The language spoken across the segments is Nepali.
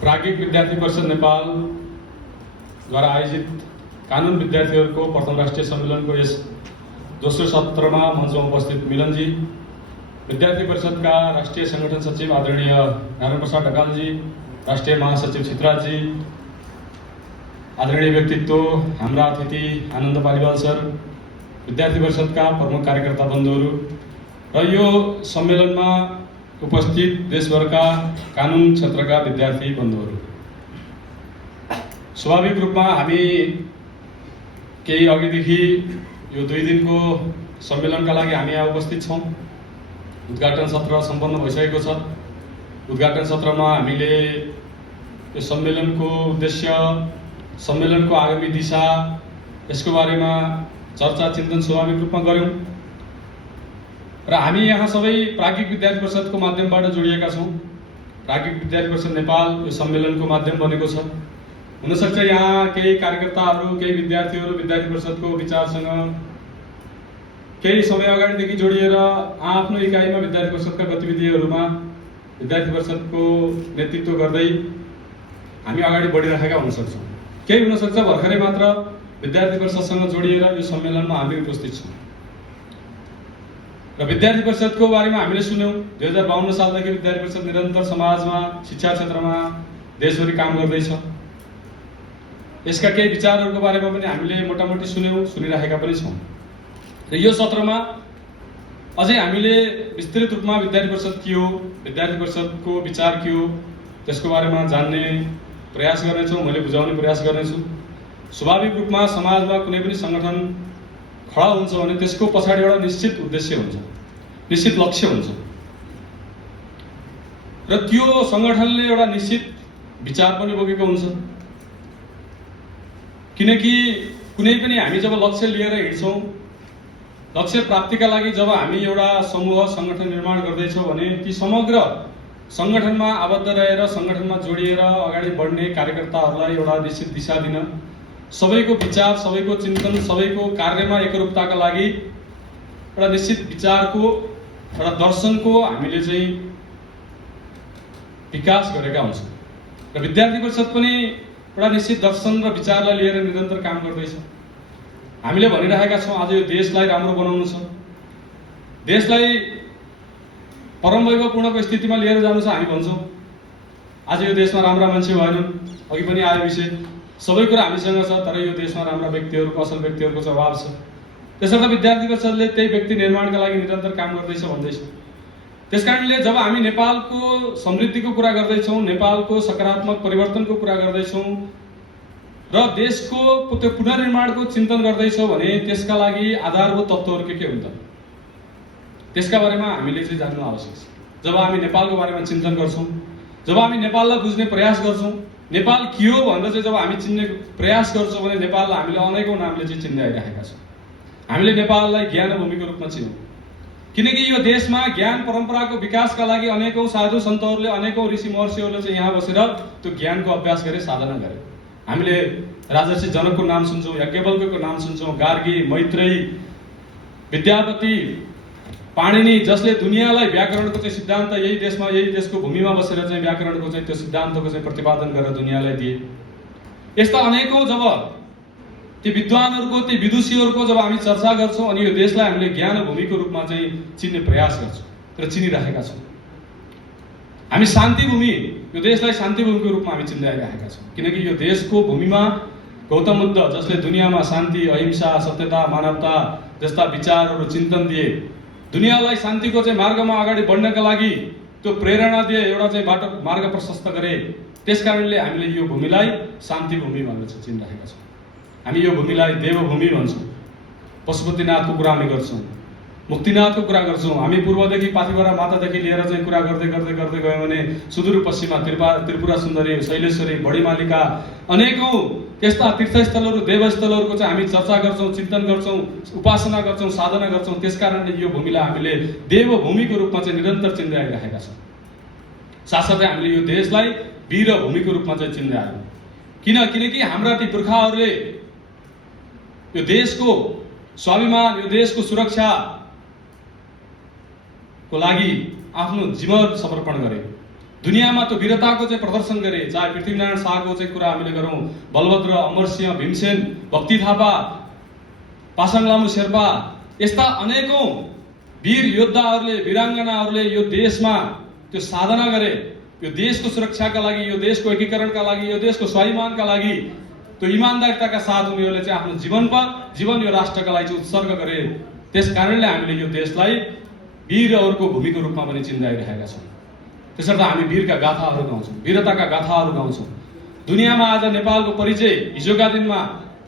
प्राज्ञिक विद्यार्थी परिषद नेपालद्वारा आयोजित कानुन विद्यार्थीहरूको प्रथम राष्ट्रिय सम्मेलनको यस दोस्रो सत्रमा मञ्चमा उपस्थित मिलनजी, विद्यार्थी परिषदका राष्ट्रिय संगठन सचिव आदरणीय नारायण प्रसाद ढकालजी, राष्ट्रिय महासचिव छितराजी, आदरणीय व्यक्तित्व हाम्रा अतिथि आनन्द पालिवाल सर, विद्यार्थी परिषदका प्रमुख कार्यकर्ता बन्धुहरू र यो सम्मेलनमा उपस्थित देशभरका कानुन क्षेत्रका विद्यार्थी बन्धुहरू, स्वाभाविक रूपमा हामी केही अघिदेखि यो 2 दिनको सम्मेलनका लागि हामी यहाँ उपस्थित छौँ। उद्घाटन सत्र सम्पन्न भइसकेको छ। उद्घाटन सत्रमा हामीले यो सम्मेलनको उद्देश्य, सम्मेलनको आगामी दिशा, यसको बारेमा चर्चा चिन्तन स्वाभाविक रूपमा गऱ्यौँ र हामी यहाँ सबै प्राज्ञिक विद्यार्थी परिषदको माध्यमबाट जोडिएका छौँ। प्राज्ञिक विद्यार्थी परिषद नेपाल यो सम्मेलनको माध्यम बनेको छ। हुनसक्छ यहाँ केही कार्यकर्ताहरू, केही विद्यार्थीहरू विद्यार्थी परिषदको विचारसँग केही समय अगाडिदेखि जोडिएर आफ्नो इकाइमा विद्यार्थी परिषदका गतिविधिहरूमा विद्यार्थी परिषदको नेतृत्व गर्दै हामी अगाडि बढिरहेका हुन सक्छौँ। केही हुनसक्छ भर्खरै मात्र विद्यार्थी परिषदसँग जोडिएर यो सम्मेलनमा हामी उपस्थित छौँ र विद्यार्थी परिषदको बारेमा हामीले सुन्यौँ। 2052 सालदेखि विद्यार्थी परिषद निरन्तर समाजमा, शिक्षा क्षेत्रमा देशभरि काम गर्दैछ। यसका केही विचारहरूको बारेमा पनि हामीले मोटामोटी सुन्यौँ, सुनिरहेका पनि छौँ र यो सत्रमा अझै हामीले विस्तृत रूपमा विद्यार्थी परिषद के हो, विद्यार्थी परिषदको विचार के हो, त्यसको बारेमा जान्ने प्रयास गर्नेछौँ। मैले बुझाउने प्रयास गर्नेछु। स्वाभाविक रूपमा समाजमा कुनै पनि सङ्गठन खडा हुन्छ भने त्यसको पछाडि एउटा निश्चित उद्देश्य हुन्छ, निश्चित लक्ष्य हुन्छ र त्यो सङ्गठनले एउटा निश्चित विचार पनि बोकेको हुन्छ। किनकि कुनै पनि हामी जब लक्ष्य लिएर हिँड्छौँ, लक्ष्य प्राप्तिका लागि जब हामी एउटा समूह सङ्गठन निर्माण गर्दैछौँ भने ती समग्र सङ्गठनमा आबद्ध रहेर, सङ्गठनमा जोडिएर अगाडि बढ्ने कार्यकर्ताहरूलाई एउटा निश्चित दिशा दिन, सबैको विचार, सबैको चिन्तन, सबैको कार्यमा एकरूपताका लागि एउटा निश्चित विचारको, एउटा दर्शनको हामीले चाहिँ विकास गरेका हुन्छौँ र विद्यार्थी परिषद पनि एउटा निश्चित दर्शन र विचारलाई लिएर निरन्तर काम गर्दैछ। हामीले भनिरहेका छौँ आज यो देशलाई राम्रो बनाउनु छ, देशलाई परम वैभवपूर्णको स्थितिमा लिएर जानु छ। हामी भन्छौँ आज यो देशमा राम्रा मान्छे भएनन्, अघि पनि आयो विषय, सबै कुरा हामीसँग छ तर यो देशमा राम्रा व्यक्तिहरूको, असल व्यक्तिहरूको चाहिँ अभाव छ। त्यसर्थ विद्यार्थी परिषदले त्यही व्यक्ति निर्माणका लागि निरन्तर काम गर्दैछ भन्दैछ। त्यसकारणले जब हामी नेपालको समृद्धिको कुरा गर्दैछौँ, नेपालको सकारात्मक परिवर्तनको कुरा गर्दैछौँ र देशको त्यो पुनर्निर्माणको चिन्तन गर्दैछौँ भने त्यसका लागि आधारभूत तत्त्वहरू के हुन् त, त्यसका बारेमा हामीले चाहिँ जान्नु आवश्यक छ। जब हामी नेपालको बारेमा चिन्तन गर्छौँ, जब हामी नेपाललाई बुझ्ने प्रयास गर्छौँ, नेपाल के हो भनेर चाहिँ जब हामी चिन्ने प्रयास गर्छौँ भने नेपाललाई हामीले अनेकौँ नामले चाहिँ चिन्दै आइरहेका छौँ। हामीले नेपाललाई ज्ञान भूमिको रूपमा चिन्यौँ किनकि यो देशमा ज्ञान परम्पराको विकासका लागि अनेकौँ साधु सन्तहरूले, अनेकौँ ऋषि महर्षिहरूले चाहिँ यहाँ बसेर त्यो ज्ञानको अभ्यास गरे, साधना गरे। हामीले राजर्षि जनकको नाम सुन्छौँ, याज्ञवल्क्यको नाम सुन्छौँ, गार्गी, मैत्रेयी, विद्यापति, पाणिनि, जसले दुनियाँलाई व्याकरणको चाहिँ सिद्धान्त यही देशमा, यही देशको भूमिमा बसेर चाहिँ व्याकरणको चाहिँ त्यो सिद्धान्तको चाहिँ प्रतिपादन गरेर दुनियाँलाई दिए। यस्ता अनेकौँ जब ती विद्वानहरूको, ती विदुषीहरूको जब हामी चर्चा गर्छौँ अनि यो देशलाई हामीले ज्ञान भूमिको रूपमा चाहिँ चिन्ने प्रयास गर्छौँ र चिनिरहेका छौँ। हामी शान्ति भूमि, यो देशलाई शान्ति भूमिको रूपमा हामी चिन्दै आइरहेका छौँ किनकि यो देशको भूमिमा गौतम बुद्ध, जसले दुनियाँमा शान्ति, अहिंसा, सत्यता, मानवता जस्ता विचारहरू चिन्तन दिए, दुनियाँलाई शान्तिको चाहिँ मार्गमा अगाडि बढ्नका लागि त्यो प्रेरणा दिए, एउटा चाहिँ बाटो, मार्ग प्रशस्त गरे। त्यसकारणले हामीले यो भूमिलाई शान्ति भूमि भनेर चाहिँ चिनिरहेका छौँ। हामी यो भूमिलाई देवभूमि भन्छौँ। पशुपतिनाथको कुरा हामी गर्छौँ, मुक्तिनाथको कुरा गर्छौँ। हामी पूर्वदेखि पाथिभरा मातादेखि लिएर चाहिँ कुरा गर्दै गर्दै गर्दै गयौँ भने सुदूर पश्चिममा त्रिपुरा सुन्दरी, शैलेश्वरी, बडीमालिका, अनेकौँ त्यस्ता तीर्थस्थलहरू, देवस्थलहरूको चाहिँ हामी चर्चा गर्छौँ, चिन्तन गर्छौँ, उपासना गर्छौँ, साधना गर्छौँ। त्यसकारणले यो भूमिलाई हामीले देवभूमिको रूपमा चाहिँ निरन्तर चिन्दै आइरहेका छौँ। साथसाथै हामीले यो देशलाई वीरभूमिको रूपमा चाहिँ चिन्दै आयौँ। किनकि हाम्रा ती पुर्खाहरूले यो देशको स्वाभिमान, यो देशको सुरक्षाको लागि आफ्नो जीवन समर्पण गरे। दुनियाँमा त्यो वीरताको चाहिँ प्रदर्शन गरे। चाहे पृथ्वीनारायण शाहको चाहिँ कुरा हामीले गरौँ, बलभद्र, अमरसिंह, भीमसेन, भक्ति थापा, पासाङ लामु शेर्पा, यस्ता अनेकौं वीर योद्धाहरूले, वीराङ्गनाहरूले यो देशमा त्यो साधना गरे। यो देशको सुरक्षाका लागि, यो देशको एकीकरणका लागि, यो देशको स्वाभिमानका लागि त्यो इमानदारिताका साथ उनीहरूले चाहिँ आफ्नो जीवन यो राष्ट्रका लागि चाहिँ उत्सर्ग गरे। त्यस कारणले हामीले यो देशलाई वीरहरूको भूमिको रूपमा पनि चिन्डाइरहेका छौँ। त्यसर्थ हामी वीरका गाथाहरू गाउँछौँ, वीरताका गाथाहरू गाउँछौँ। दुनियाँमा आज नेपालको परिचय हिजोका दिनमा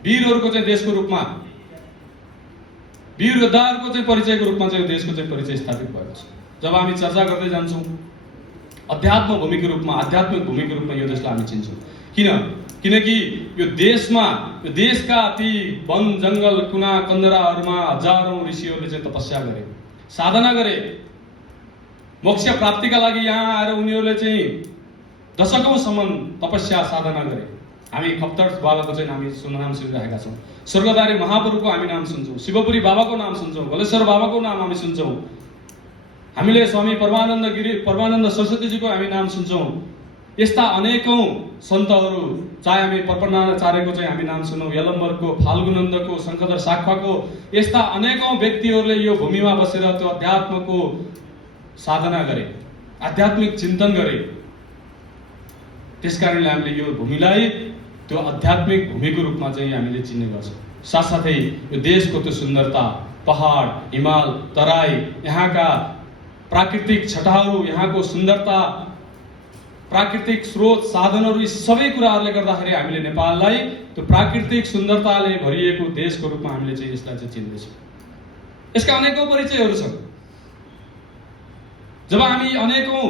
वीरहरूको चाहिँ देशको रूपमा, वीर योद्धाहरूको चाहिँ परिचयको रूपमा चाहिँ यो देशको चाहिँ परिचय स्थापित भएको छ। जब हामी चर्चा गर्दै जान्छौँ अध्यात्म भूमिको रूपमा, आध्यात्मिक भूमिको रूपमा यो देशलाई हामी चिन्छौँ। किनकि यो देशमा, यो देशका ती वन जङ्गल कुना कन्दराहरूमा हजारौं ऋषिहरूले चाहिँ तपस्या गरे, साधना गरे। मोक्ष प्राप्तिका लागि यहाँ आएर उनीहरूले चाहिँ दशकौंसम्म तपस्या साधना गरे। हामी खप्तर बाबाको चाहिँ नाम सुनिरहेका छौँ, स्वर्गदारी महाप्रभुको हामी नाम सुन्छौँ, शिवपुरी बाबाको नाम सुन्छौँ, गलेश्वर बाबाको नाम हामी सुन्छौँ, हामीले स्वामी परमानन्द सरस्वतीजीको हामी नाम सुन्छौँ। यस्ता अनेकौं सन्तहरू, चाहे हामी पर्पनाचार्यको चाहिँ हामी नाम सुनौँ, यलम्बरको, फाल्गुनन्दको, शङ्खधर साख्वाको, यस्ता अनेकौं व्यक्तिहरूले यो भूमिमा बसेर त्यो अध्यात्मको साधना गरे, आध्यात्मिक चिन्तन गरे। त्यसकारणले हामीले यो भूमिलाई त्यो आध्यात्मिक भूमिको रूपमा चाहिँ हामीले चिन्ने गर्छौँ। साथसाथै यो देशको त्यो सुन्दरता, पहाड, हिमाल, तराई, यहाँका प्राकृतिक छटाहरू, यहाँको सुन्दरता, प्राकृतिक स्रोत, साधनहरू, यी सबै कुराहरूले गर्दाखेरि हामीले नेपाललाई त्यो प्राकृतिक सुन्दरताले भरिएको देशको रूपमा हामीले चाहिँ यसलाई चाहिँ चिन्दैछौँ। यसका अनेकौं परिचयहरू छन्। जब हामी अनेकौं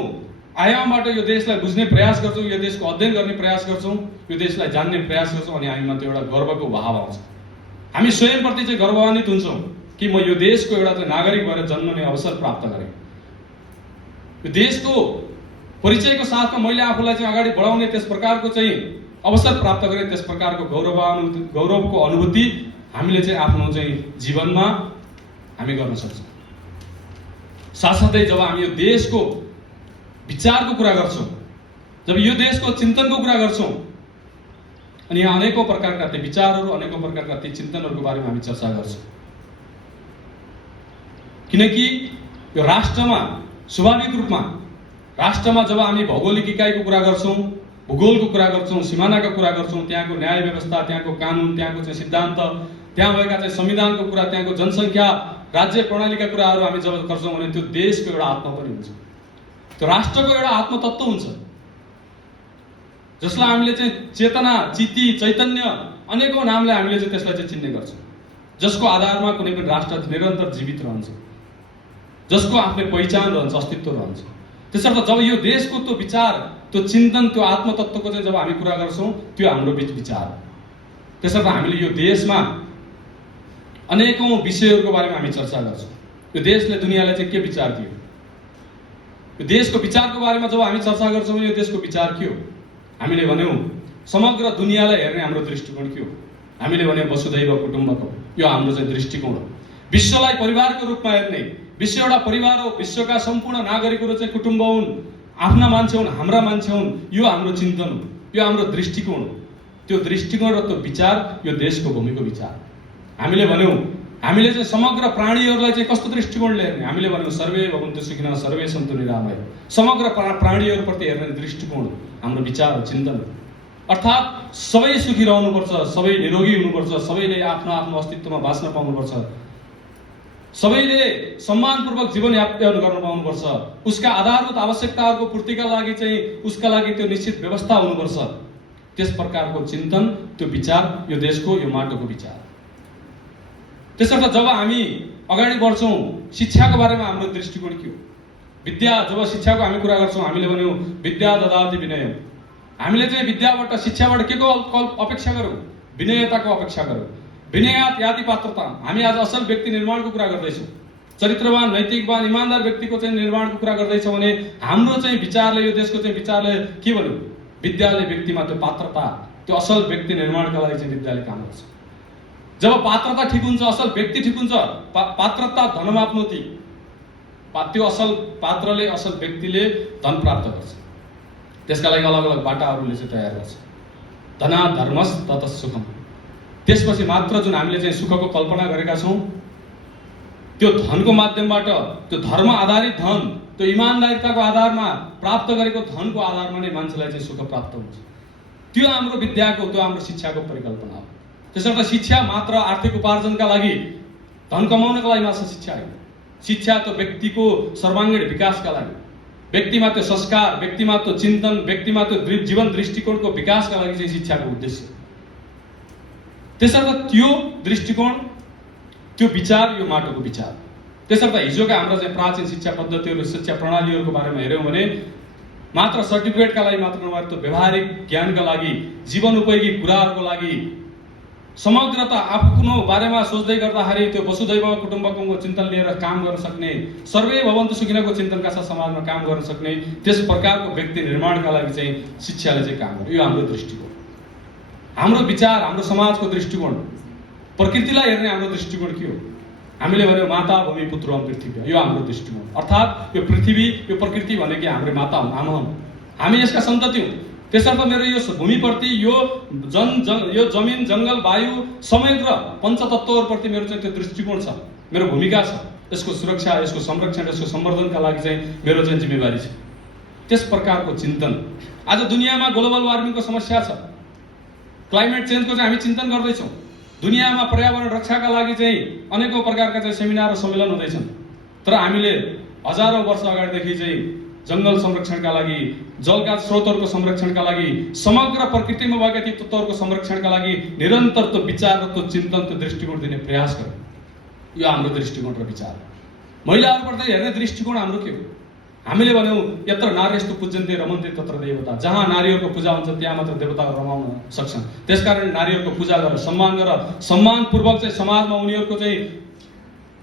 आयामबाट यो देशलाई बुझ्ने प्रयास गर्छौँ, यो देशको अध्ययन गर्ने प्रयास गर्छौँ, यो देशलाई जान्ने प्रयास गर्छौँ, अनि हामीमा त्यो एउटा गर्वको भाव आउँछ। हामी स्वयंप्रति चाहिँ गर्वान्वित हुन्छौँ कि म यो देशको एउटा चाहिँ नागरिक भएर जन्मने अवसर प्राप्त गरेँ। यो देशको परिचयको साथमा मैले आफूलाई चाहिँ अगाडि बढाउने त्यस प्रकारको चाहिँ अवसर प्राप्त गरेँ। त्यस प्रकारको गौरवको अनुभूति हामीले चाहिँ आफ्नो चाहिँ जीवनमा हामी गर्न सक्छौँ। साथसाथै जब हामी यो देशको विचारको कुरा गर्छौँ, जब यो देशको चिन्तनको कुरा गर्छौँ, अनि यहाँ अनेकौं प्रकारका ती विचारहरू, अनेकौं प्रकारका ती चिन्तनहरूको बारेमा हामी चर्चा गर्छौँ। किनकि यो राष्ट्रमा स्वाभाविक रूपमा, राष्ट्रमा जब हामी भौगोलिक इकाइको कुरा गर्छौँ, भूगोलको कुरा गर्छौँ, सिमानाको कुरा गर्छौँ, त्यहाँको न्याय व्यवस्था, त्यहाँको कानुन, त्यहाँको चाहिँ सिद्धान्त, त्यहाँ भएका चाहिँ संविधानको कुरा, त्यहाँको जनसङ्ख्या, राज्य प्रणालीका कुराहरू हामी जब गर्छौँ भने त्यो देशको एउटा आत्मा पनि हुन्छ, त्यो राष्ट्रको एउटा आत्मतत्व हुन्छ, जसलाई हामीले चाहिँ चेतना, चित्ती, चैतन्य, अनेकौं नामले हामीले चाहिँ त्यसलाई चाहिँ चिन्ने गर्छौँ, जसको आधारमा कुनै पनि राष्ट्र निरन्तर जीवित रहन्छ, जसको आफ्नै पहिचान रहन्छ, अस्तित्व रहन्छ। त्यसर्थ जब यो देशको त्यो विचार, त्यो चिन्तन, त्यो आत्मतत्वको चाहिँ जब हामी कुरा गर्छौँ, त्यो हाम्रो बीच विचार। त्यसर्थ हामीले यो देशमा अनेकौं विषयहरूको बारेमा हामी चर्चा गर्छौँ। यो देशले दुनियाँलाई चाहिँ के विचार दियो, यो देशको विचारको बारेमा जब हामी चर्चा गर्छौँ भने यो देशको विचार के हो? हामीले भन्यौँ समग्र दुनियाँलाई हेर्ने हाम्रो दृष्टिकोण के हो? हामीले भन्यौँ वसुधैव कुटुम्बकम, यो हाम्रो चाहिँ दृष्टिकोण हो। विश्वलाई परिवारको रूपमा हेर्ने, विश्व एउटा परिवार हो, विश्वका सम्पूर्ण नागरिकहरू चाहिँ कुटुम्ब हुन्, आफ्ना मान्छे हुन्, हाम्रा मान्छे हुन्, यो हाम्रो चिन्तन हो, यो हाम्रो दृष्टिकोण हो। त्यो दृष्टिकोण र त्यो विचार यो देशको भूमिको विचार। हामीले भन्यौँ हामीले चाहिँ समग्र प्राणीहरूलाई चाहिँ कस्तो दृष्टिकोणले हेर्ने? हामीले भन्यौँ सर्वे भवन्तु सुखिनः सर्वे सन्तु निरामय, समग्र प्राणीहरूप्रति हेर्ने दृष्टिकोण हाम्रो विचार हो, चिन्तन हो। अर्थात् सबै सुखी रहनुपर्छ, सबै निरोगी हुनुपर्छ, सबैले आफ्नो आफ्नो अस्तित्वमा बाँच्न पाउनुपर्छ, सबैले सम्मानपूर्वक जीवन यापन गर्न पाउनुपर्छ, उसका आधारभूत आवश्यकताहरूको पूर्तिका लागि चाहिँ उसका लागि त्यो निश्चित व्यवस्था हुनुपर्छ। त्यस प्रकारको चिन्तन, त्यो विचार यो देशको, यो माटोको विचार। त्यसर्थ जब हामी अगाडि बढ्छौँ, शिक्षाको बारेमा हाम्रो दृष्टिकोण के हो? विद्या, जब शिक्षाको हामी कुरा गर्छौँ, हामीले भन्यौँ विद्या ददाति विनयम्। हामीले चाहिँ विद्याबाट, शिक्षाबाट के को अपेक्षा गरौँ? विनयताको अपेक्षा गरौँ। विनयात याति पात्रता। हामी आज असल व्यक्ति निर्माणको कुरा गर्दैछौँ, चरित्रवान, नैतिकवान, इमानदार व्यक्तिको चाहिँ निर्माणको कुरा गर्दैछौँ भने हाम्रो चाहिँ विचारले, यो देशको चाहिँ विचारले के भन्यो? विद्याले व्यक्तिमा त्यो पात्रता, त्यो असल व्यक्ति निर्माणका लागि चाहिँ विद्याले काम गर्छ। जब पात्रता ठिक हुन्छ, असल व्यक्ति ठिक हुन्छ, पात्रता धनमाप्नोति, त्यो असल पात्रले, असल व्यक्तिले धन प्राप्त गर्छ। त्यसका लागि अलग अलग बाटाहरूले चाहिँ तयार गर्छ। धना धर्मस तत सुखम। त्यसपछि मात्र जुन हामीले चाहिँ सुखको कल्पना गरेका छौँ त्यो धनको माध्यमबाट, त्यो धर्म आधारित धन, त्यो इमानदारिताको आधारमा प्राप्त गरेको धनको आधारमा नै मान्छेलाई चाहिँ सुख प्राप्त हुन्छ। त्यो हाम्रो विद्याको, त्यो हाम्रो शिक्षाको परिकल्पना हो। त्यसर्थ शिक्षा मात्र आर्थिक उपार्जनका लागि, धन कमाउनका लागि मात्र शिक्षा होइन। शिक्षा त व्यक्तिको सर्वाङ्गीण विकासका लागि, व्यक्तिमा त्यो संस्कार, व्यक्तिमा त्यो चिन्तन, व्यक्तिमा त्यो जीवन दृष्टिकोणको विकासका लागि चाहिँ शिक्षाको उद्देश्य। त्यसर्थ त्यो दृष्टिकोण, त्यो विचार यो माटोको विचार। त्यसर्थ हिजोका हाम्रो चाहिँ प्राचीन शिक्षा पद्धतिहरू, शिक्षा प्रणालीहरूको बारेमा हेऱ्यौँ भने मात्र सर्टिफिकेटका लागि मात्र नभएर त्यो व्यवहारिक ज्ञानका लागि, जीवन उपयोगी कुराहरूको लागि, समग्रता आफ्नो बारेमा सोच्दै गर्दाखेरि त्यो वसुधैव कुटुम्बकमको चिन्तन लिएर काम गर्न सक्ने, सर्वे भवन्तु सुखिनको चिन्तनका साथ समाजमा काम गर्न सक्ने, त्यस प्रकारको व्यक्ति निर्माणका लागि चाहिँ शिक्षाले चाहिँ काम गर्यो। यो हाम्रो दृष्टिकोण, हाम्रो विचार, हाम्रो समाजको दृष्टिकोण। प्रकृतिलाई हेर्ने हाम्रो दृष्टिकोण के हो? हामीले भन्यो माता भूमि पुत्र पृथ्वी, यो हाम्रो दृष्टिकोण। अर्थात् यो पृथ्वी, यो प्रकृति भनेको हाम्रो माता हुन्, आमा हुन्, हामी यसका सन्तति हौँ। त्यसर्थ मेरो यो भूमिप्रति, यो जमिन, जङ्गल, वायु, समग्र पञ्चतत्त्वहरूप्रति मेरो चाहिँ त्यो दृष्टिकोण छ, मेरो भूमिका छ। यसको सुरक्षा, यसको संरक्षण, यसको सम्वर्धनका लागि चाहिँ मेरो चाहिँ जिम्मेवारी छ। त्यस प्रकारको चिन्तन। आज दुनियाँमा ग्लोबल वार्मिङको समस्या छ, क्लाइमेट चेन्जको चाहिँ हामी चिन्तन गर्दैछौँ। दुनियाँमा पर्यावरण रक्षाका लागि चाहिँ अनेकौँ प्रकारका चाहिँ सेमिनार र सम्मेलन हुँदैछन्, तर हामीले हजारौँ वर्ष अगाडिदेखि चाहिँ जङ्गल संरक्षणका लागि, जलका स्रोतहरूको संरक्षणका लागि, समग्र प्रकृतिमा भएका ती तत्त्वहरूको संरक्षणका लागि निरन्तर त्यो विचार र त्यो चिन्तन, त्यो दृष्टिकोण दिने प्रयास गर्यो। यो हाम्रो दृष्टिकोण र विचार। महिलाहरूप्रति हेर्ने दृष्टिकोण हाम्रो के हो? हामीले भन्यौँ यत्र नार्यस्तु पूज्यन्ते रमन्ते तत्र देवता। जहाँ नारीहरूको पूजा हुन्छ त्यहाँ मात्र देवताहरू रमाउन सक्छन्। त्यसकारण नारीहरूको पूजा गर, सम्मान गर, सम्मानपूर्वक चाहिँ समाजमा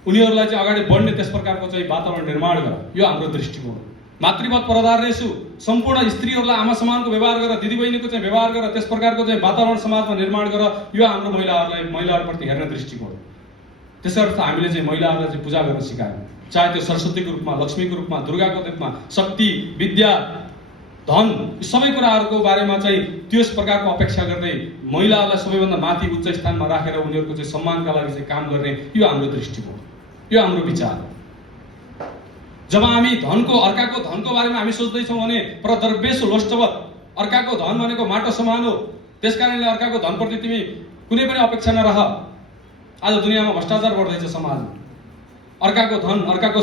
उनीहरूलाई चाहिँ अगाडि बढ्ने त्यस प्रकारको चाहिँ वातावरण निर्माण गर। यो हाम्रो दृष्टिकोण। मातृवत परधार्येषु, सम्पूर्ण स्त्रीहरूलाई आमा समानको व्यवहार गर, दिदीबहिनीको चाहिँ व्यवहार गर, त्यस प्रकारको चाहिँ वातावरण समाजमा निर्माण गर। यो हाम्रो महिलाहरूप्रति हेर्ने दृष्टिकोण। त्यसर्थ हामीले चाहिँ महिलाहरूलाई चाहिँ पूजा गर्न सिकायौँ, चाहे त्यो सरस्वतीको रूपमा, लक्ष्मीको रूपमा, दुर्गाको रूपमा, शक्ति, विद्या, धन, सबै कुराहरूको बारेमा चाहिँ त्यस प्रकारको अपेक्षा गर्दै महिलाहरूलाई सबैभन्दा माथि उच्च स्थानमा राखेर उनीहरूको चाहिँ सम्मानका लागि चाहिँ काम गर्ने, यो हाम्रो दृष्टिकोण, यो हाम्रो विचार। जब हामी अर्काको धनको बारेमा हामी सोच्दैछौँ भने परद्रव्येषु लोष्टवत्, अर्काको धन भनेको माटो समान हो, त्यसकारणले अर्काको धनप्रति तिमी कुनै पनि अपेक्षा नरह। आज दुनियाँमा भ्रष्टाचार बढ्दैछ समाजमा। अर्काको धन, अर्काको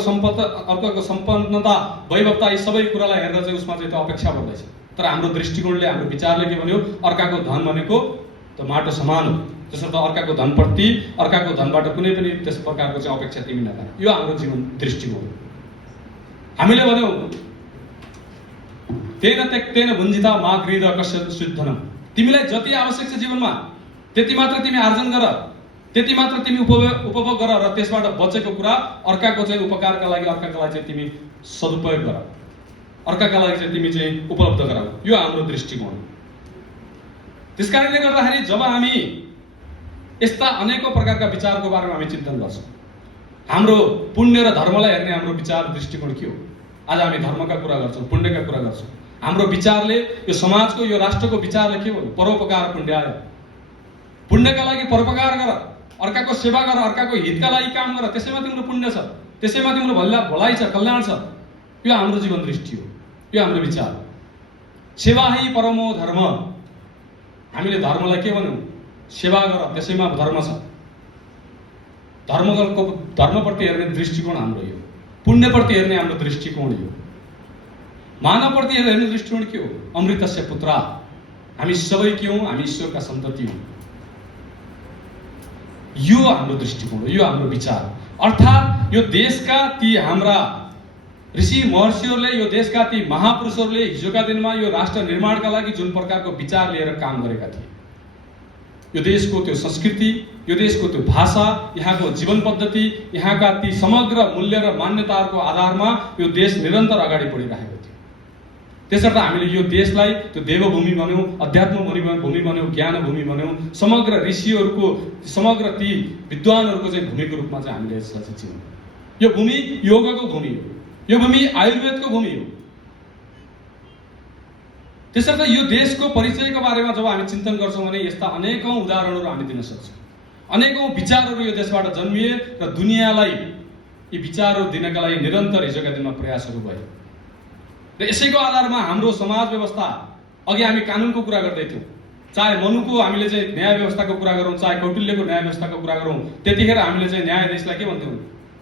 सम्पन्नता, वैभवता, यी सबै कुरालाई हेरेर चाहिँ उसमा चाहिँ त्यो अपेक्षा बढ्दैछ। तर हाम्रो दृष्टिकोणले, हाम्रो विचारले के भन्यो? अर्काको धन भनेको त माटो समान हो, त्यसर्थ अर्काको धनप्रति, अर्काको धनबाट कुनै पनि त्यस प्रकारको चाहिँ अपेक्षा तिमी नगर। यो हाम्रो जीवन दृष्टिकोण। हामीले भन्यौँ तेन त्यक्तेन भुञ्जिता मा गृहीत कस्य शुद्धनम। तिमीलाई जति आवश्यक छ जीवनमा त्यति मात्र तिमी आर्जन गर, त्यति मात्र तिमी उपभोग गर, र त्यसबाट बचेको कुरा अर्काको चाहिँ उपकारका लागि, अर्काका लागि चाहिँ तिमी सदुपयोग गर, अर्काका लागि चाहिँ तिमी चाहिँ उपलब्ध गराऊ। यो हाम्रो दृष्टिकोण। त्यसकारणले गर्दाखेरि जब हामी यस्ता अनेकौँ प्रकारका विचारको बारेमा हामी चिन्तन गर्छौँ, हाम्रो पुण्य र धर्मलाई हेर्ने हाम्रो विचार दृष्टिकोण के हो? आज हामी धर्मका कुरा गर्छौँ, पुण्यका कुरा गर्छौँ। हाम्रो विचारले, यो समाजको, यो राष्ट्रको विचारले के भन्यो? परोपकार पुण्याय। पुण्यका लागि परोपकार गर, अर्काको सेवा गर, अर्काको हितका लागि काम गर, त्यसैमा तिम्रो पुण्य छ, त्यसैमा तिम्रो भलाइ छ, कल्याण छ। यो हाम्रो जीवन दृष्टि हो, यो हाम्रो विचार। सेवा हि परमो धर्म। हामीले धर्मलाई के भन्यौँ? सेवा गर, त्यसैमा धर्म छ। धर्मप्रति हेर्ने दृष्टिकोण हाम्रो यो, पुण्यप्रति हेर्ने हाम्रो दृष्टिकोण यो, मानवप्रति हेर्ने दृष्टिकोण के हो? अमृतस्य पुत्र। हामी सबै के हौँ? हामी ईश्वरका सन्तति हौँ। यो हाम्रो दृष्टिकोण हो, यो हाम्रो विचार। अर्थात् यो देशका ती हाम्रा ऋषि महर्षिहरूले, यो देशका ती महापुरुषहरूले हिजोका दिनमा यो राष्ट्र निर्माणका लागि जुन प्रकारको विचार लिएर काम गरेका थिए, यो देशको त्यो संस्कृति, यो देशको त्यो भाषा, यहाँको जीवन पद्धति, यहाँका ती समग्र मूल्य र मान्यताहरूको आधारमा यो देश निरन्तर अगाडि बढिरहेको थियो। त्यसर्थ हामीले यो देशलाई त्यो देवभूमि भन्यौँ, अध्यात्म भूमि भन्यौँ, ज्ञान भूमि भन्यौँ, समग्र ऋषिहरूको, समग्र ती विद्वानहरूको चाहिँ भूमिको रूपमा चाहिँ हामीले यसलाई चाहिँ चिन्यौँ। यो भूमि योगको भूमि हो, यो भूमि आयुर्वेदको भूमि हो, त्यसर्थ यो देशको परिचयको बारेमा जब हामी चिन्तन गर्छौँ भने यस्ता अनेकौं उदाहरणहरू हामी दिन सक्छौँ। अनेकौं विचारहरू यो देशबाट जन्मिए र दुनियाँलाई यी विचारहरू दिनका लागि निरन्तर हिजोका दिनमा प्रयासहरू भए र यसैको आधारमा हाम्रो समाज व्यवस्था, अघि हामी कानुनको कुरा गर्दै थियौँ, चाहे मनुको हामीले चाहिँ न्याय व्यवस्थाको कुरा गरौँ, चाहे कौटिल्यको न्याय व्यवस्थाको कुरा गरौँ, त्यतिखेर हामीले चाहिँ न्यायाधीशलाई के भन्थ्यौँ?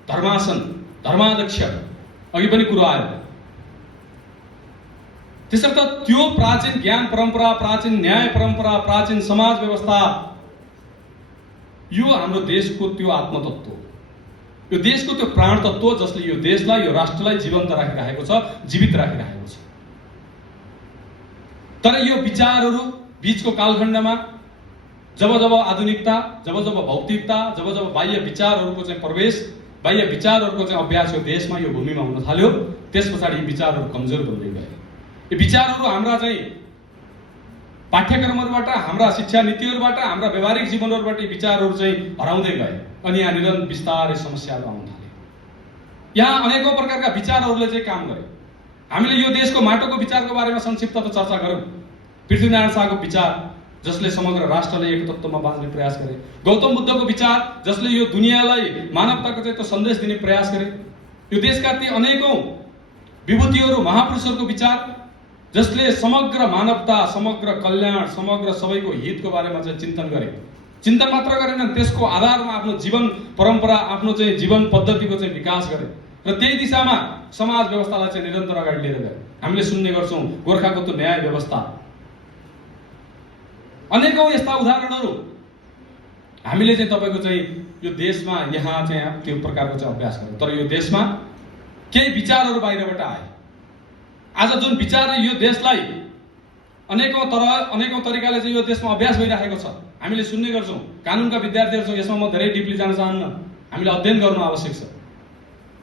धर्मासन, धर्माध्यक्ष, अघि पनि कुरो आयो। त्यसर्थ त्यो प्राचीन ज्ञान परम्परा, प्राचीन न्याय परम्परा, प्राचीन समाज व्यवस्था, यो हाम्रो देशको त्यो आत्मतत्व, यो देशको त्यो प्राण तत्व जसले यो देशलाई, यो राष्ट्रलाई जीवन्त राखिरहेको छ, जीवित राखिरहेको छ। तर यो विचारहरू बीचको कालखण्डमा जब जब आधुनिकता, जब जब भौतिकता, जब जब बाह्य विचारहरूको चाहिँ प्रवेश, बाह्य विचारहरूको चाहिँ अभ्यास यो देशमा, यो भूमिमा हुन थाल्यो, त्यस पछाडि यी विचारहरू कमजोर बन्दै गए। यी विचारहरू हाम्रा चाहिँ पाठ्यक्रमहरूबाट, हाम्रा शिक्षा नीतिहरूबाट, हाम्रा व्यावहारिक जीवनहरूबाट यी विचारहरू चाहिँ हराउँदै गए अनि यहाँनिर बिस्तारै समस्याहरू आउन थाले। यहाँ अनेकौं प्रकारका विचारहरूले चाहिँ काम गरे। हामीले यो देशको माटोको विचारको बारेमा संक्षिप्त त चर्चा गरौँ। पृथ्वीनारायण शाहको विचार जसले समग्र राष्ट्रलाई एक तत्त्वमा बाँध्ने प्रयास गरे, गौतम बुद्धको विचार जसले यो दुनियाँलाई मानवताको चाहिँ त्यो सन्देश दिने प्रयास गरे, यो देशका ती अनेकौं विभूतिहरू, महापुरुषहरूको विचार जसले समग्र मानवता, समग्र कल्याण, समग्र सबैको हितको बारेमा चाहिँ चिन्तन गरे। चिन्तन मात्र गरेनन्, त्यसको आधारमा आफ्नो जीवन परम्परा, आफ्नो चाहिँ जीवन पद्धतिको चाहिँ विकास गरे र त्यही दिशामा समाज व्यवस्थालाई चाहिँ निरन्तर अगाडि लिएर गए। हामीले सुन्ने गर्छौँ गोर्खाको त्यो न्याय व्यवस्था, अनेकौं यस्ता उदाहरणहरू हामीले चाहिँ तपाईको चाहिँ यो देशमा यहाँ चाहिँ त्यो प्रकारको चाहिँ अभ्यास गर्यो। तर यो देशमा केही विचारहरू बाहिरबाट आए। आज जुन विचार यो देशलाई अनेकौं तरिकाले चाहिँ यो देशमा अभ्यास भइरहेको छ, हामीले सुन्ने गर्छौँ। कानुनका विद्यार्थीहरू छौँ, यसमा म धेरै डिपली जान चाहन्न, हामीले अध्ययन गर्नु आवश्यक छ।